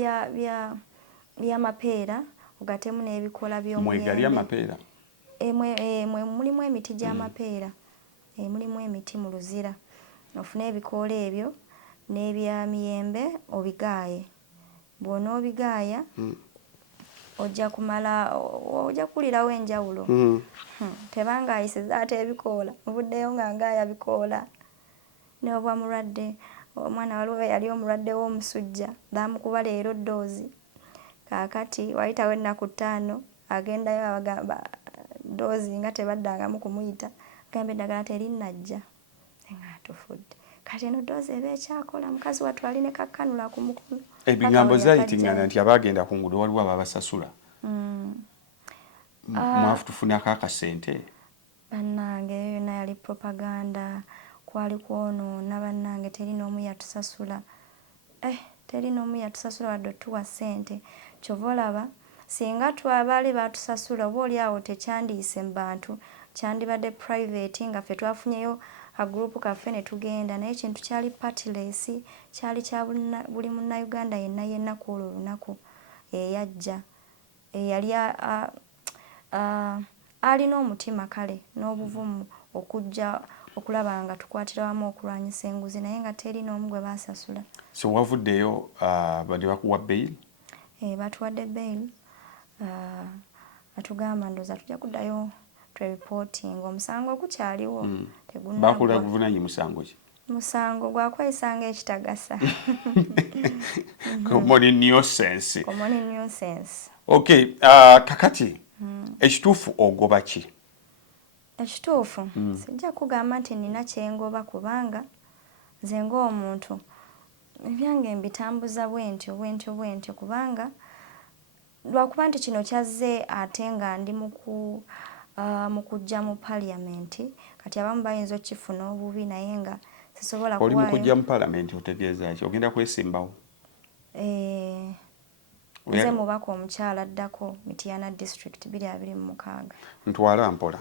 bya mapeera ogatemu n'ebikoola by'omuyembe. Mwegali amapeera? Mulimu emiti gy'amapeera, mulimu emiti mu luzira. Ofune ebikoola ebyo n'ebya miyembe obigaaye. Bw'onoobigaaya ojja kuwulirawo enjawulo. Tebanga ayisiza ate ebikoola, muvuddeyo nga ngaaya bikoola. Ne bwa mulwadde, omwana waliwo yali omulwadde w'omusujja, baamukuba leero ddoozi. Kaakati wayitawo ennaku 5 agendayo abagamba ddoozi nga tebaddangamu kumuyita. Agamba eddagala terinnajja. Nga tufudde. Kati eno ddoozi eba ekyakola, mukazi wattu ali ne kakkanula ku mukono. Ebigambo zayitingana nti abagenda ku nguudo waliwo ababasasula. Mwafu tufunako akasente? Bannange eyo yonna yali propaganda, kwali kwonoona bannange, teri n'omu yatusasula. Teri n'omu yatusasula wadde otuwa ssente. Kyova olaba singa abaali baatusasula oba oli awo tekyandiise mu bantu, kyandibadde private nga ffe twafunyeyo akagurupu kaffe ne tugenda, naye ekintu kyali partless, kyali kya buli munnayuganda yenna ku olwo olunaku eyajja. Eyali alina omutima kale n'obuvumu okujja okulaba nga tukwatira wamu okulwanyisa enguzi, naye nga teri n'omu gwe baasasula. So wavuddeyo badde bakuwa bail? Batuwadde bail. Batugamba ndooza tujja kuddayo reporting. Omusango gukyaliwo. Baakula kuvunanya musango ki? Musango gwa kwesanga ekitagasa. Common nuisance. Common nuisance. Okay, kakati ekituufu ogoba ki? Ekituufu sijja kugamba nti nina kyengoba kubanga nze ng'omuntu ebyange mbitambuza bwentyo kubanga lwakuba nti kino kyazze ate nga ndi mu kujja mu paliamenti, kati abamu bayinza okifuna obubi naye nga sisobola kuwaayo. Oli mu kujja mu paliamenti otegeeza ki? Ogenda kwesimbawo? Nze mubaka omukyala addako Mityana District 2026. Ntwala mpola.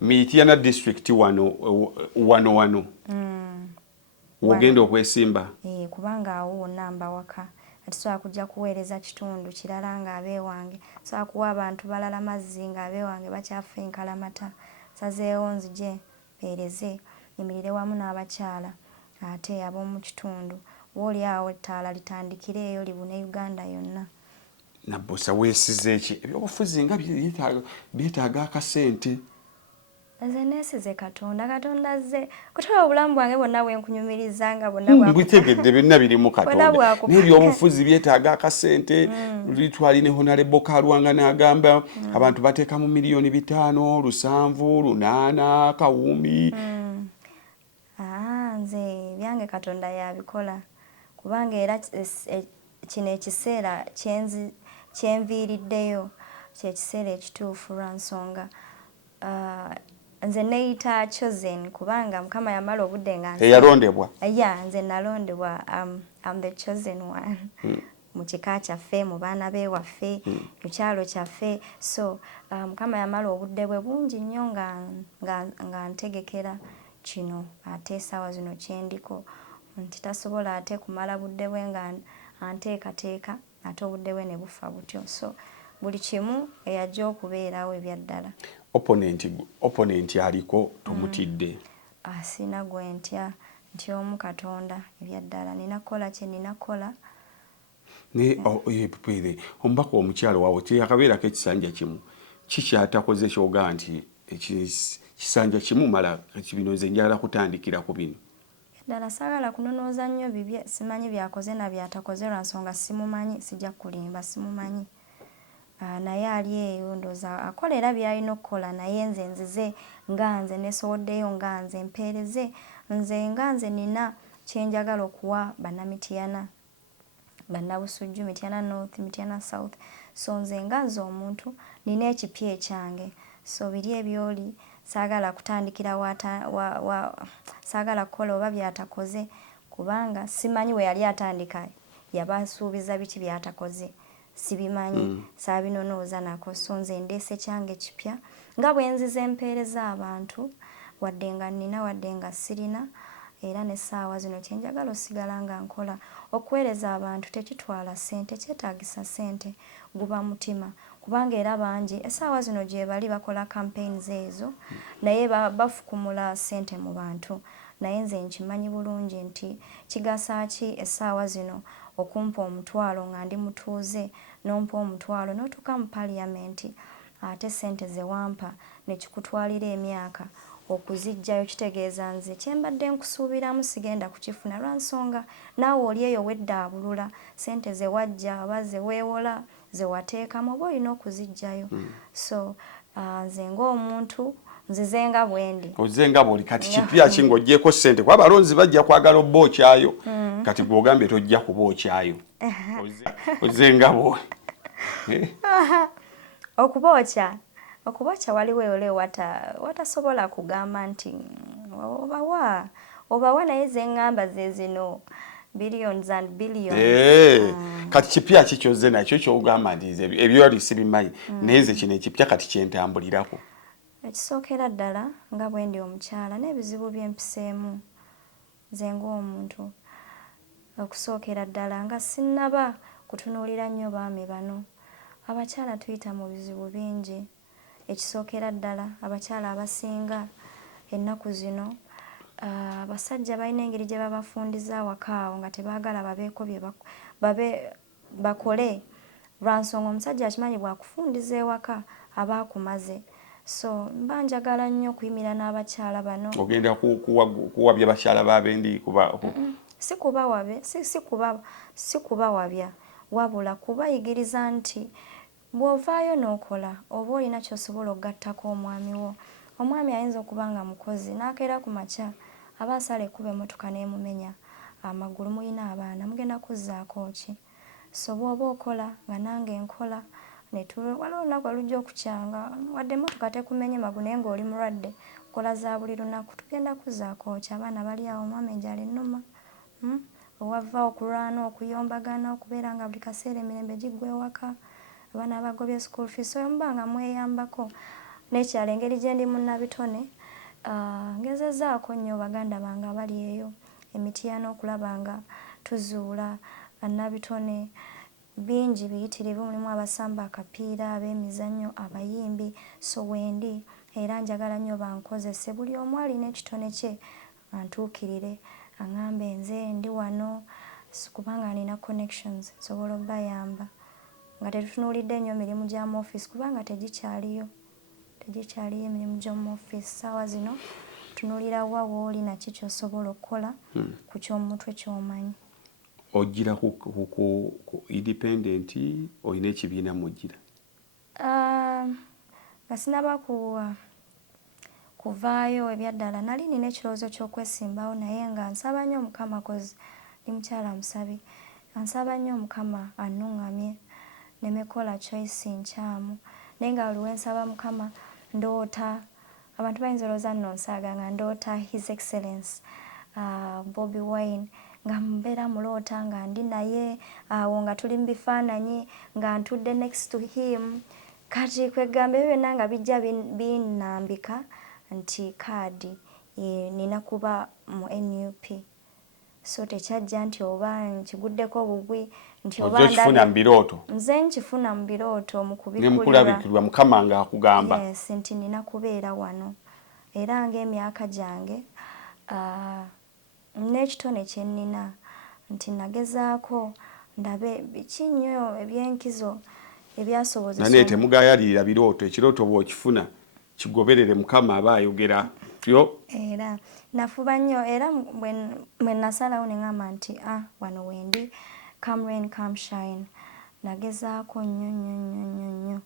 Mityana District wano. Wogenda okwesimba? Kubanga awo wonna mbawaka. Atisobola kujja kuweereza kitundu kirala ng'abeewange. Sobola kuwa abantu balala mazzi ng'abeewange bakyafa enkalamata. Sazeewo nzije mpeereze nyimirire wamu n'abakyala ate ab'omu kitundu. Woli awo ettaala litandikireeyo libune Uganda yonna. Nabbosa weesize ki? Ebyobufuzi nga byetaaga akasente. Nze neesize Katonda azze kutola obulamu bwange bwonna bwenkunyumiriza nga bwonna bwakufa. Mbitegedde byonna birimu Katonda. N'ebyobufuzi byetaaga akasente. Litwali ne Honorable Kalwanga n'agamba abantu bateekamu miliyoni 5, 7, 8, kawumbi. Nze byange Katonda yabikola kubanga era kino ekiseera kyenviiriddeyo kyekiseera ekituufu lwa nsonga nze neeyita chosen kubanga Mukama yamala obudde nga eyalondebwa. Nze nalondebwa. I'm the chosen one. Mu kika kyaffe, mu baana beewaffe, mu kyalo kyaffe. So Mukama yamala obudde bwe bungi nnyo nga ntegekera kino ate essaawa zino kyendiko nti tasobola ate kumala budde bwe nga anteekateeka ate obudde bwe ne bufa butyo. So buli kimu eyajja okubeerawo ebyaddala. Opponent aliko tomutidde? Sina gwe ntya, ntya omu Katonda ebyaddala. Nina kukola kye nina kukola. Omubaka omukyalo waawe kyakabeerako ekisanja kimu kikyatakoze kyoga nti kisanja kimu mala bino nze njagala kutandikira ku bino? Ddala saagala kunonooza nnyo bibye, simanyi byakoze na byatakoze lwa nsonga simumanyi, sijja kulimba simumanyi. Naye ali eyo ndooza akola era by'alina okukola, naye nze nzize nga nze neesowoddeyo nga nze mpeereze nga nze nina kyenjagala okuwa bannamityana, bannabusujju, Mityana North, Mityana South. So nze nga nze omuntu nina ekipya ekyange. So biri ebyoli saagala kutandikira saagala kukola oba byatakoze kubanga simanyi we yali atandika yabasuubiza biki byatakoze. Sibimanyi, saabinonooza nako. So nze ndeese kyange kipya nga bwe nzize empeereza abantu wadde nga nnina wadde nga sirina. era n'essaawa zino kyenjagala osigala nga nkola okuweereza abantu tekitwala ssente kyetaagisa ssente guba mutima kubanga era bangi essaawa zino gye bali bakola campaigns ezo naye bafukumula ssente mu bantu naye nze nkimanyi bulungi nti kigasa ki essaawa zino okumpa omutwalo nga ndi mutuuze n'ompa omutwalo n'otuuka mu paliyamenti ate ssente ze wampa ne kikutwalira emyaka okuziggyayo kitegeeza nze kyembadde nkusuubiramu sigenda kukifuna lwa nsonga naawe oli eyo weddaabulula ssente ze wajja oba ze weewola ze wateekamu oba olina okuziggyayo so nze ng'omuntu nzize nga bwendi ozize nga bwoli kati kipya ki ng'oggyeko ssente kuba abalonzi bajja kwagala obbookyayo kati gw'ogambye tojja kubookyayo ozize nga bwoli okubookya waliwo ole watasobola kugamba nti obawa naye ze ŋŋamba ze zino billions and billions. Kati kipya ki ky'ozze nakyo ky'ogamba nti ebyoli sibimanyi naye nze kino ekipya kati kyentambulirako. Ekisookera ddala nga bwe ndi omukyala n'ebizibu bye mpiseemu nze ng'omuntu okusookera ddala nga sinnaba kutunuulira nnyo baami bano abakyala tuyita mu bizibu bingi. Ekisookera ddala abakyala abasinga ennaku zino abasajja balina engeri gye babafundiza awaka awo nga tebaagala babeeko bakole lwa nsonga omusajja akimanyi bwakufundiza ewaka aba akumaze. So mba njagala nnyo okuyimira n'abakyala bano. Ogenda kuwabya bakyala b'abendi kuba si kubawabya wabula kubayigiriza nti bw'ovaayo n'okola oba olina ky'osobola okugattako omwami wo. Omwami ayinza okuba nga mukozi n'akeera ku makya aba asala ekkuba emmotoka n'emumenya amagulu, mulina abaana mugenda kuzzaako ki? So bw'oba okola nga nange nkola waliwo olunaku olujja okukyanga wadde emmotoka tekumenye magulu naye ng'oli mulwadde kola za buli lunaku tugenda kuzzaako ki? Abaana bali awo omwami enjala ennuma owava okulwana okuyombagana okubeera nga buli kaseera emirembe giggwa ewaka abaana abagobye school fees so muba nga mweyambako. N'ekirala engeri gye ndi munnabitone ngezezaako nnyo baganda bange abali eyo emityana okulaba nga tuzuula bannabitone bingi biyitirivu, mulimu abasamba akapiira, ab'emizannyo, abayimbi. So wendi era njagala nnyo bankozese buli omu alina ekitone kye antuukirire aŋŋambe nze ndi wano kubanga nina connections nsobola obbayamba nga tetutunuulidde nnyo mirimu gy'amu office kubanga tegikyaliyo emirimu gy'omu office ssaawa zino tunuulira wa wooli naki ky'osobola okukola ku ky'omutwe ky'omanyi. Ojjira ku independent olina ekibiina mujjira? Nga sinaba kuvaayo ebyaddala nali nina ekirowoozo ky'okwesimbawo naye nga nsaba nnyo Mukama kozi ndi mukyala musabi nsaba nnyo Mukama annuŋŋamye nemekola choice nkyamu naye nga buli wensaba Mukama ndoota abantu bayinza olowooza nno nsaaga nga ndoota His Excellence Bobi Wine nga mbeera muloota nga ndi naye awo nga tuli mu bifaananyi nga ntudde next to him kati kwegamba ebyo byonna nga bijja binnambika nti kaadi nina kuba mu NUP so tekyajja nti oba nkiguddeko bugwi nti oba nkifuna mu birooto. Nze nkifuna mu birooto mu kubikulirwa nemukulabikirwa Mukama nga akugamba yes nti nina kubeera wano era ng'emyaka gyange n'ekitone kye nnina nti nagezaako ndabe biki nnyo ebyenkizo ebyasobozesa naye temugayalirira birooto ekirooto bw'okifuna kigoberere Mukama aba ayogera yo era nafuba nnyo era bwe nasalawo ne ŋŋamba nti wano wendi come rain come shine nagezaako nnyo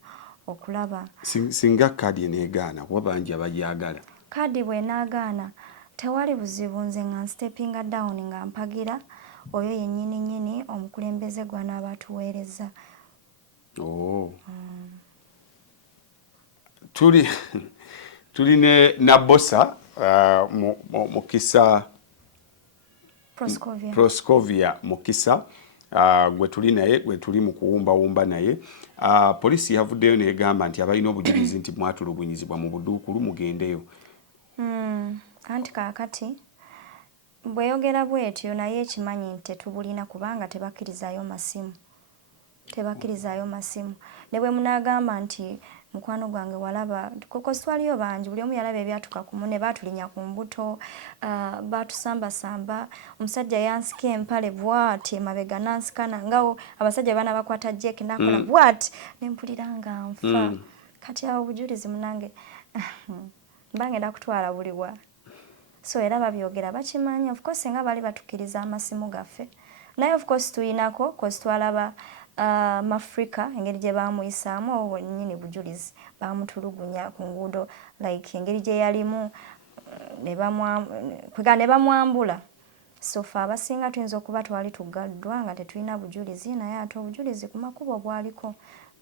okulaba singa kaadi eneegaana kuba bangi abagyagala. Kaadi bw'enaagaana tewali buzibu nze nga nstepinga down nga mpagira oyo yennyini omukulembeze gw'anaaba atuweereza. Tuli ne Nabosa Mukisa Proscovia Mukisa gwe tuli naye gwe tuli mu kuwumbawumba naye. Poliisi yavuddeyo n'egamba nti abalina obujulizi nti mwatulugunyizibwa mu Buduukulu mugendeyo. Anti kaakati bweyogera bwetyo naye ekimanyi nti tetubulina kubanga tebakkirizayo masimu ne bwe munaagamba nti mukwano gwange walaba koko twaliyo bangi buli omu yalaba ebyatuka ku munne baatulinya ku mbuto baatusambasamba omusajja yansika empale bw'ati emabega nansikana ngawo abasajja bana bakwata jeki nakola bw'ati nempulira nga nfa kati awo obujulizi munange mbangenda kutwala buliwa so era babyogera bakimanyi of course nga bali batukkiriza amasimu gaffe naye of course tuyinako kozi twalaba Afrika engeri gye baamuyisaamu obo nnyini bujulizi baamutulugunya ku nguudo like engeri gye yalimu ne bamwambula so ffe abasinga tuyinza okuba twali tugaddwa nga tetulina bujulizi naye ate obujulizi ku makubo bwaliko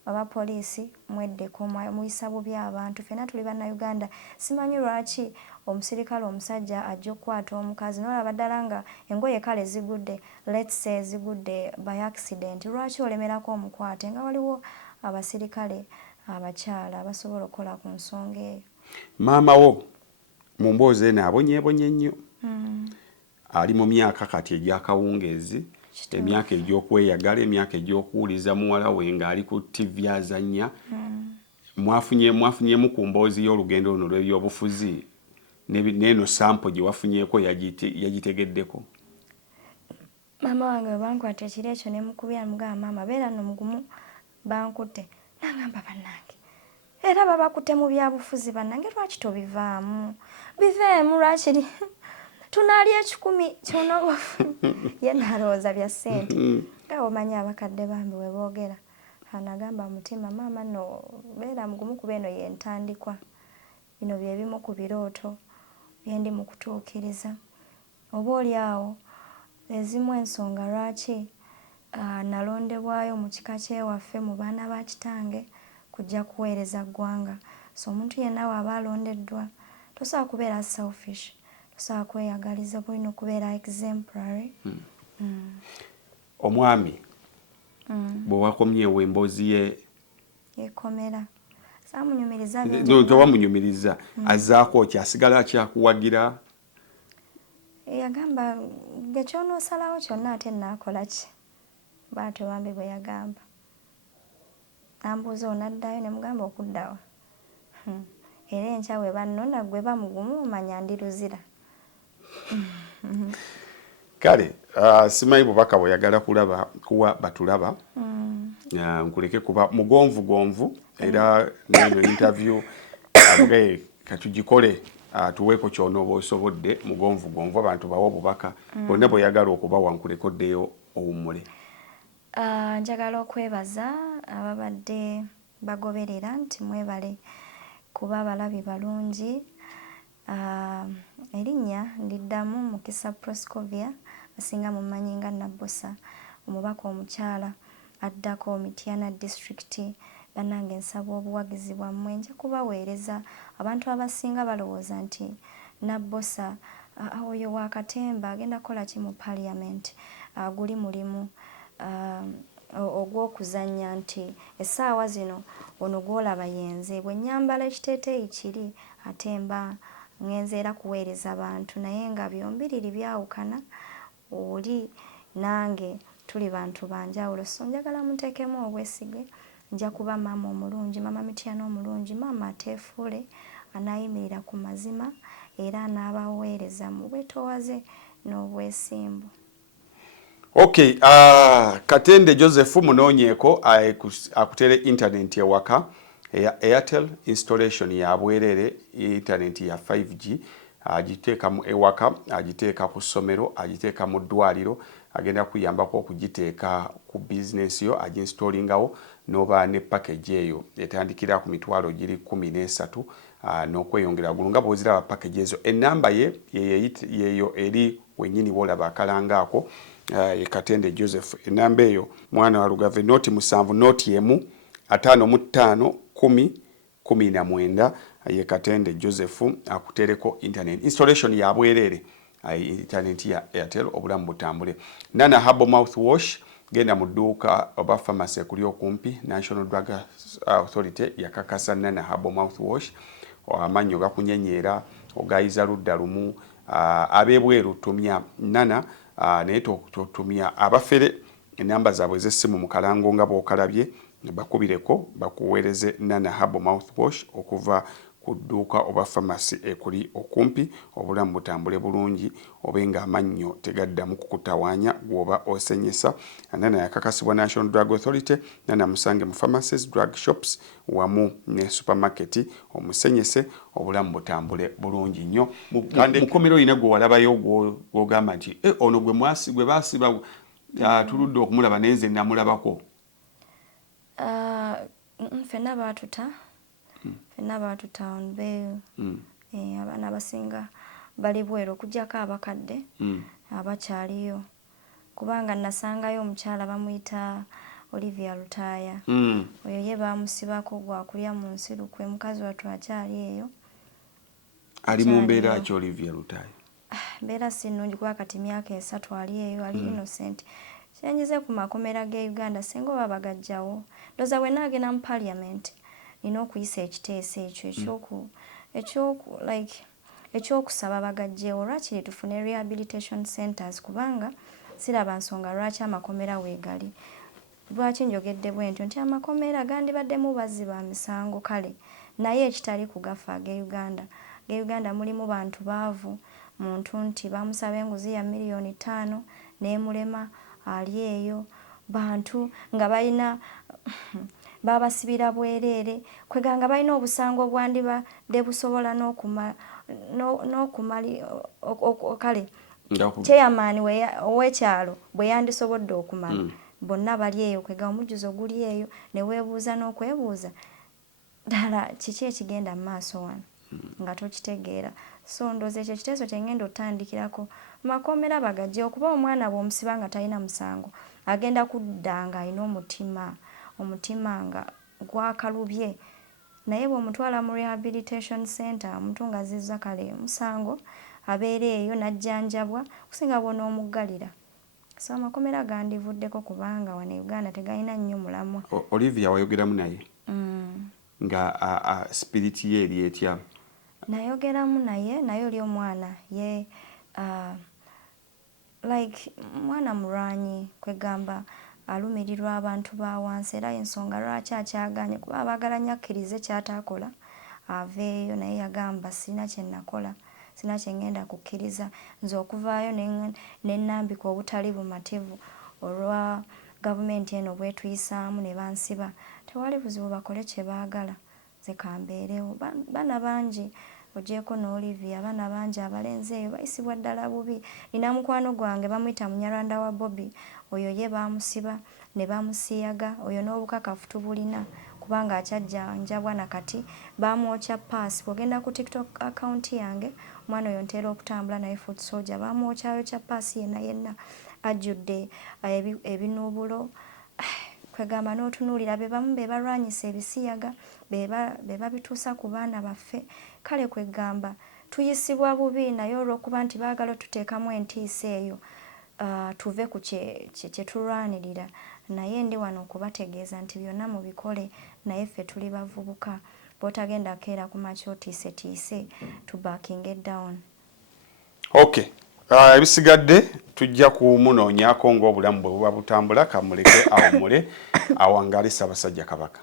abapoliisi mweddeko muyisa bubi abantu ffenna tuli bannayuganda simanyi lwaki omusirikale omusajja ajja okukwata omukazi n'olaba ddala nga engoye kale zigudde let's say zigudde by accident lwaki olemerako omukwate nga waliwo abasirikale abakyala abasobola okukola ku nsonga eyo. Maama wo mu mboozi eno abonyeebonye nnyo ali mu myaka kati egy'akawungeezi emyaka egy'okweyagala emyaka egy'okuwuliza muwala we ng'ali ku TV azannya mwafunyemu ku mboozi y'olugendo luno lw'ebyobufuzi n'eno sampo gye wafunyeeko yagitegeddeko. Maama wange bwe bankwata ekiro ekyo ne mukubira mugamba maama beera nno mugumu bankutte nangamba bannange era babakutte mu byabufuzi bannange lwaki tobivaamu biveemu lwakiri tunaalya 10 kyono ye nalowooza bya ssente nga omanyi abakadde bambi we boogera anagamba mutima maama no beera mugumu kuba eno yentandikwa bino bye bimu ku birooto bye ndi mu kutuukiriza oba oli awo ezimu ensonga lwaki nalondebwayo mu kika kyewaffe mu baana ba kitange kujja kuweereza ggwanga so omuntu yenna waaba alondeddwa tosobola kubeera selfish tosobola kweyagaliza bulina okubeera exemplary. Omwami bwe wakomyewo emboozi ye yekomera saamunyumiriza tewamunyumiriza azaako ki asigala akyakuwagira yagamba ge kyonoosalawo kyonna ate naakola ki baatyo bambi bwe yagamba nambuuza onaddayo ne mugamba okuddawa era enkya we bannona gwe bamugumu omanya ndi luzira. Kale simanyi bubaka bweyagala kulaba kuwa batulaba nkuleke kuba mugonvugonvu era neno interview abwe katugikole tuweeko kyonooba osobodde mugonvugonvu abantu bawo obubaka bonna bweyagala okuba wankulekoddeyo owummule. Njagala okwebaza ababadde bagoberera nti mwebale kuba abalabi balungi. Erinnya ndiddamu Mukisa Proscovia basinga mumanyi nga Nabbosa omubaka omukyala addako Mityana district bannange nsaba obuwagizi bwammwe nja kubaweereza abantu abasinga balowooza nti Nabbosa oyo wa Katemba agenda kukola ki mu parliament guli mulimu ogw'okuzannya nti essaawa zino ono gw'olaba yenze bwe nnyambala ekiteeteeyi kiri ate mba ngenze era kuweereza abantu naye nga byombiriri byawukana oli nange tuli bantu banjawulo so njagala muteekemu obwesige nja kuba maama omulungi maama Mityana omulungi maama ateefuule anaayimirira ku mazima era anaabaweereza mu bwetoowaze n'obwesimbu. Okay, Katende Joseph munoonyeeko akutere internet ewaka Airtel installation ya bwerere internet ya 5G agiteeka mu ewaka agiteeka ku ssomero agiteeka mu ddwaliro agenda kuyambako okugiteeka ku business yo aginstallingawo n'oba ne package eyo etandikira ku mitwalo giri 13 n'okweyongera gulunga bw'oziraba package ezo ennamba ye yeyo eri wennyini bw'olaba akalangaako ye Katende Joseph ennamba eyo mwana wa Lugave noti 7 noti emu 55 10 19 ye Katende Joseph akutereko internet installation ya bwerere internet ya Airtel obulamu butambule. Nana Herbal mouthwash genda mu dduuka oba pharmacy kuli okumpi National Drug Authority yakakasa Nana Herbal mouthwash amanyo gakunyenyeera ogayiza ludda lumu abebweru tumya nana naye totumya abafere enamba zaabwe ez'essimu mu kalango nga bw'okalabye bakubireko bakuweereze nana herbal mouthwash okuva ku dduuka oba famasi ekuli okumpi obulamu butambule bulungi obe ng'amannyo tegaddamu kukutawaanya bw'oba osenyesa. Nana yakakasibwa National Drug Authority, nana musange mu pharmacies, drug shops wamu ne supermarket omusenyese obulamu butambule bulungi nnyo. Mukomero ina gwe walabayo gw'ogamba nti ono gwe baasiba tuludde okumulaba naye nze namulabako. Ffenna baatuta on bail. Abaana abasinga bali bweru okuggyako abakadde abakyaliyo kubanga nasangayo omukyala bamuyita Olivia Lutaaya. Oyo ye baamusibako gwakulya mu nsirukwe, mukazi wattu akyali eyo. Ali mu mbeera ki Olivia Lutaaya? Mbeera si nnungi kuba kati myaka 3 ali eyo, ali innocent. Kyenyize ku makomera ge Uganda singa oba bagajjawo ndowooza bwe naagenda mu parliament nina okuyisa ekiteeso ekyo ekyokusaba bagajjeewo lwakiri tufune rehabilitation centers kubanga siraba nsonga lwaki amakomera weegali. Lwaki njogedde bwe ntyo nti amakomera gandibaddemu bazzi ba misango kale naye ekitali kugafa Uganda mulimu bantu baavu, muntu nti bamusaba enguzi ya $5,000,000 n'emulema ali eyo, bantu nga balina babasibira bwereere kweganga balina obusango bwandibadde busobola n'okumali kale chairman ow'ekyalo bwe yandisobodde okumala bonna bali eyo kwega omujjuzo guli eyo ne weebuuza n'okwebuuza ddala kiki ekigenda mu maaso wano nga tokitegeera. So ndowooza ekyo ekiteeso kye ngenda otandikirako makomera bagajje okuba omwana bw'omusiba nga talina musango agenda kudda nga alina omutima nga gwakalubye naye bw'omutwala mu rehabilitation center omuntu nga azizza kale musango abeera eyo n'ajjanjabwa kusinga bw'onoomuggalira. So amakomera gandivuddeko kubanga wano Uganda tegalina nnyo mulamwa. Olivia wayogeramu naye nga spiriti ye eri etya? Nayogeramu naye oli omwana ye mwana mulwanyi kwegamba alumirirwa abantu ba wansi era ensonga lwaki akyaganye kuba abaagala nnyo akkirize ky'ataakola aveeyo naye yagamba sina kye nakola, sina kye ngenda kukkiriza nze okuvaayo ne nnambika obutali bumativu olwa gavumenti eno bwetuyisaamu ne bansiba tewali buzibu bakole kye baagala nze kambeerewo. Baana bangi ogyeko n'Olivia abaana bangi abalenzi eyo bayisibwa ddala bubi. Nina mukwano gwange bamuyita Munyarwanda wa Bobby, oyo ye baamusiba ne bamusiyaga, oyo n'obukakafu tubulina kubanga akyajjanjabwa nakati baamwokya paasi. Bw'ogenda ku TikTok account yange omwana oyo nteera okutambula naye foot soldier baamwokyayokya paasi yenna ajjudde ebinuubulo kwegamba n'otunuulira be bamu be balwanyisa ebisiyaga be babituusa ku baana baffe kale kwegamba tuyisibwa bubi naye olw'okuba nti baagala tuteekamu entiisa eyo tuve ku kye tulwanirira naye ndi wano okubategeeza nti byonna mubikole naye ffe tuli bavubuka bw'otagenda keera ku makya otiisetiise tubakinge down. Okay. Ebisigadde tujja kumunoonyaako ng'obulamu bwe buba butambula kamuleke awummule awangaale Ssaabasajja Kabaka.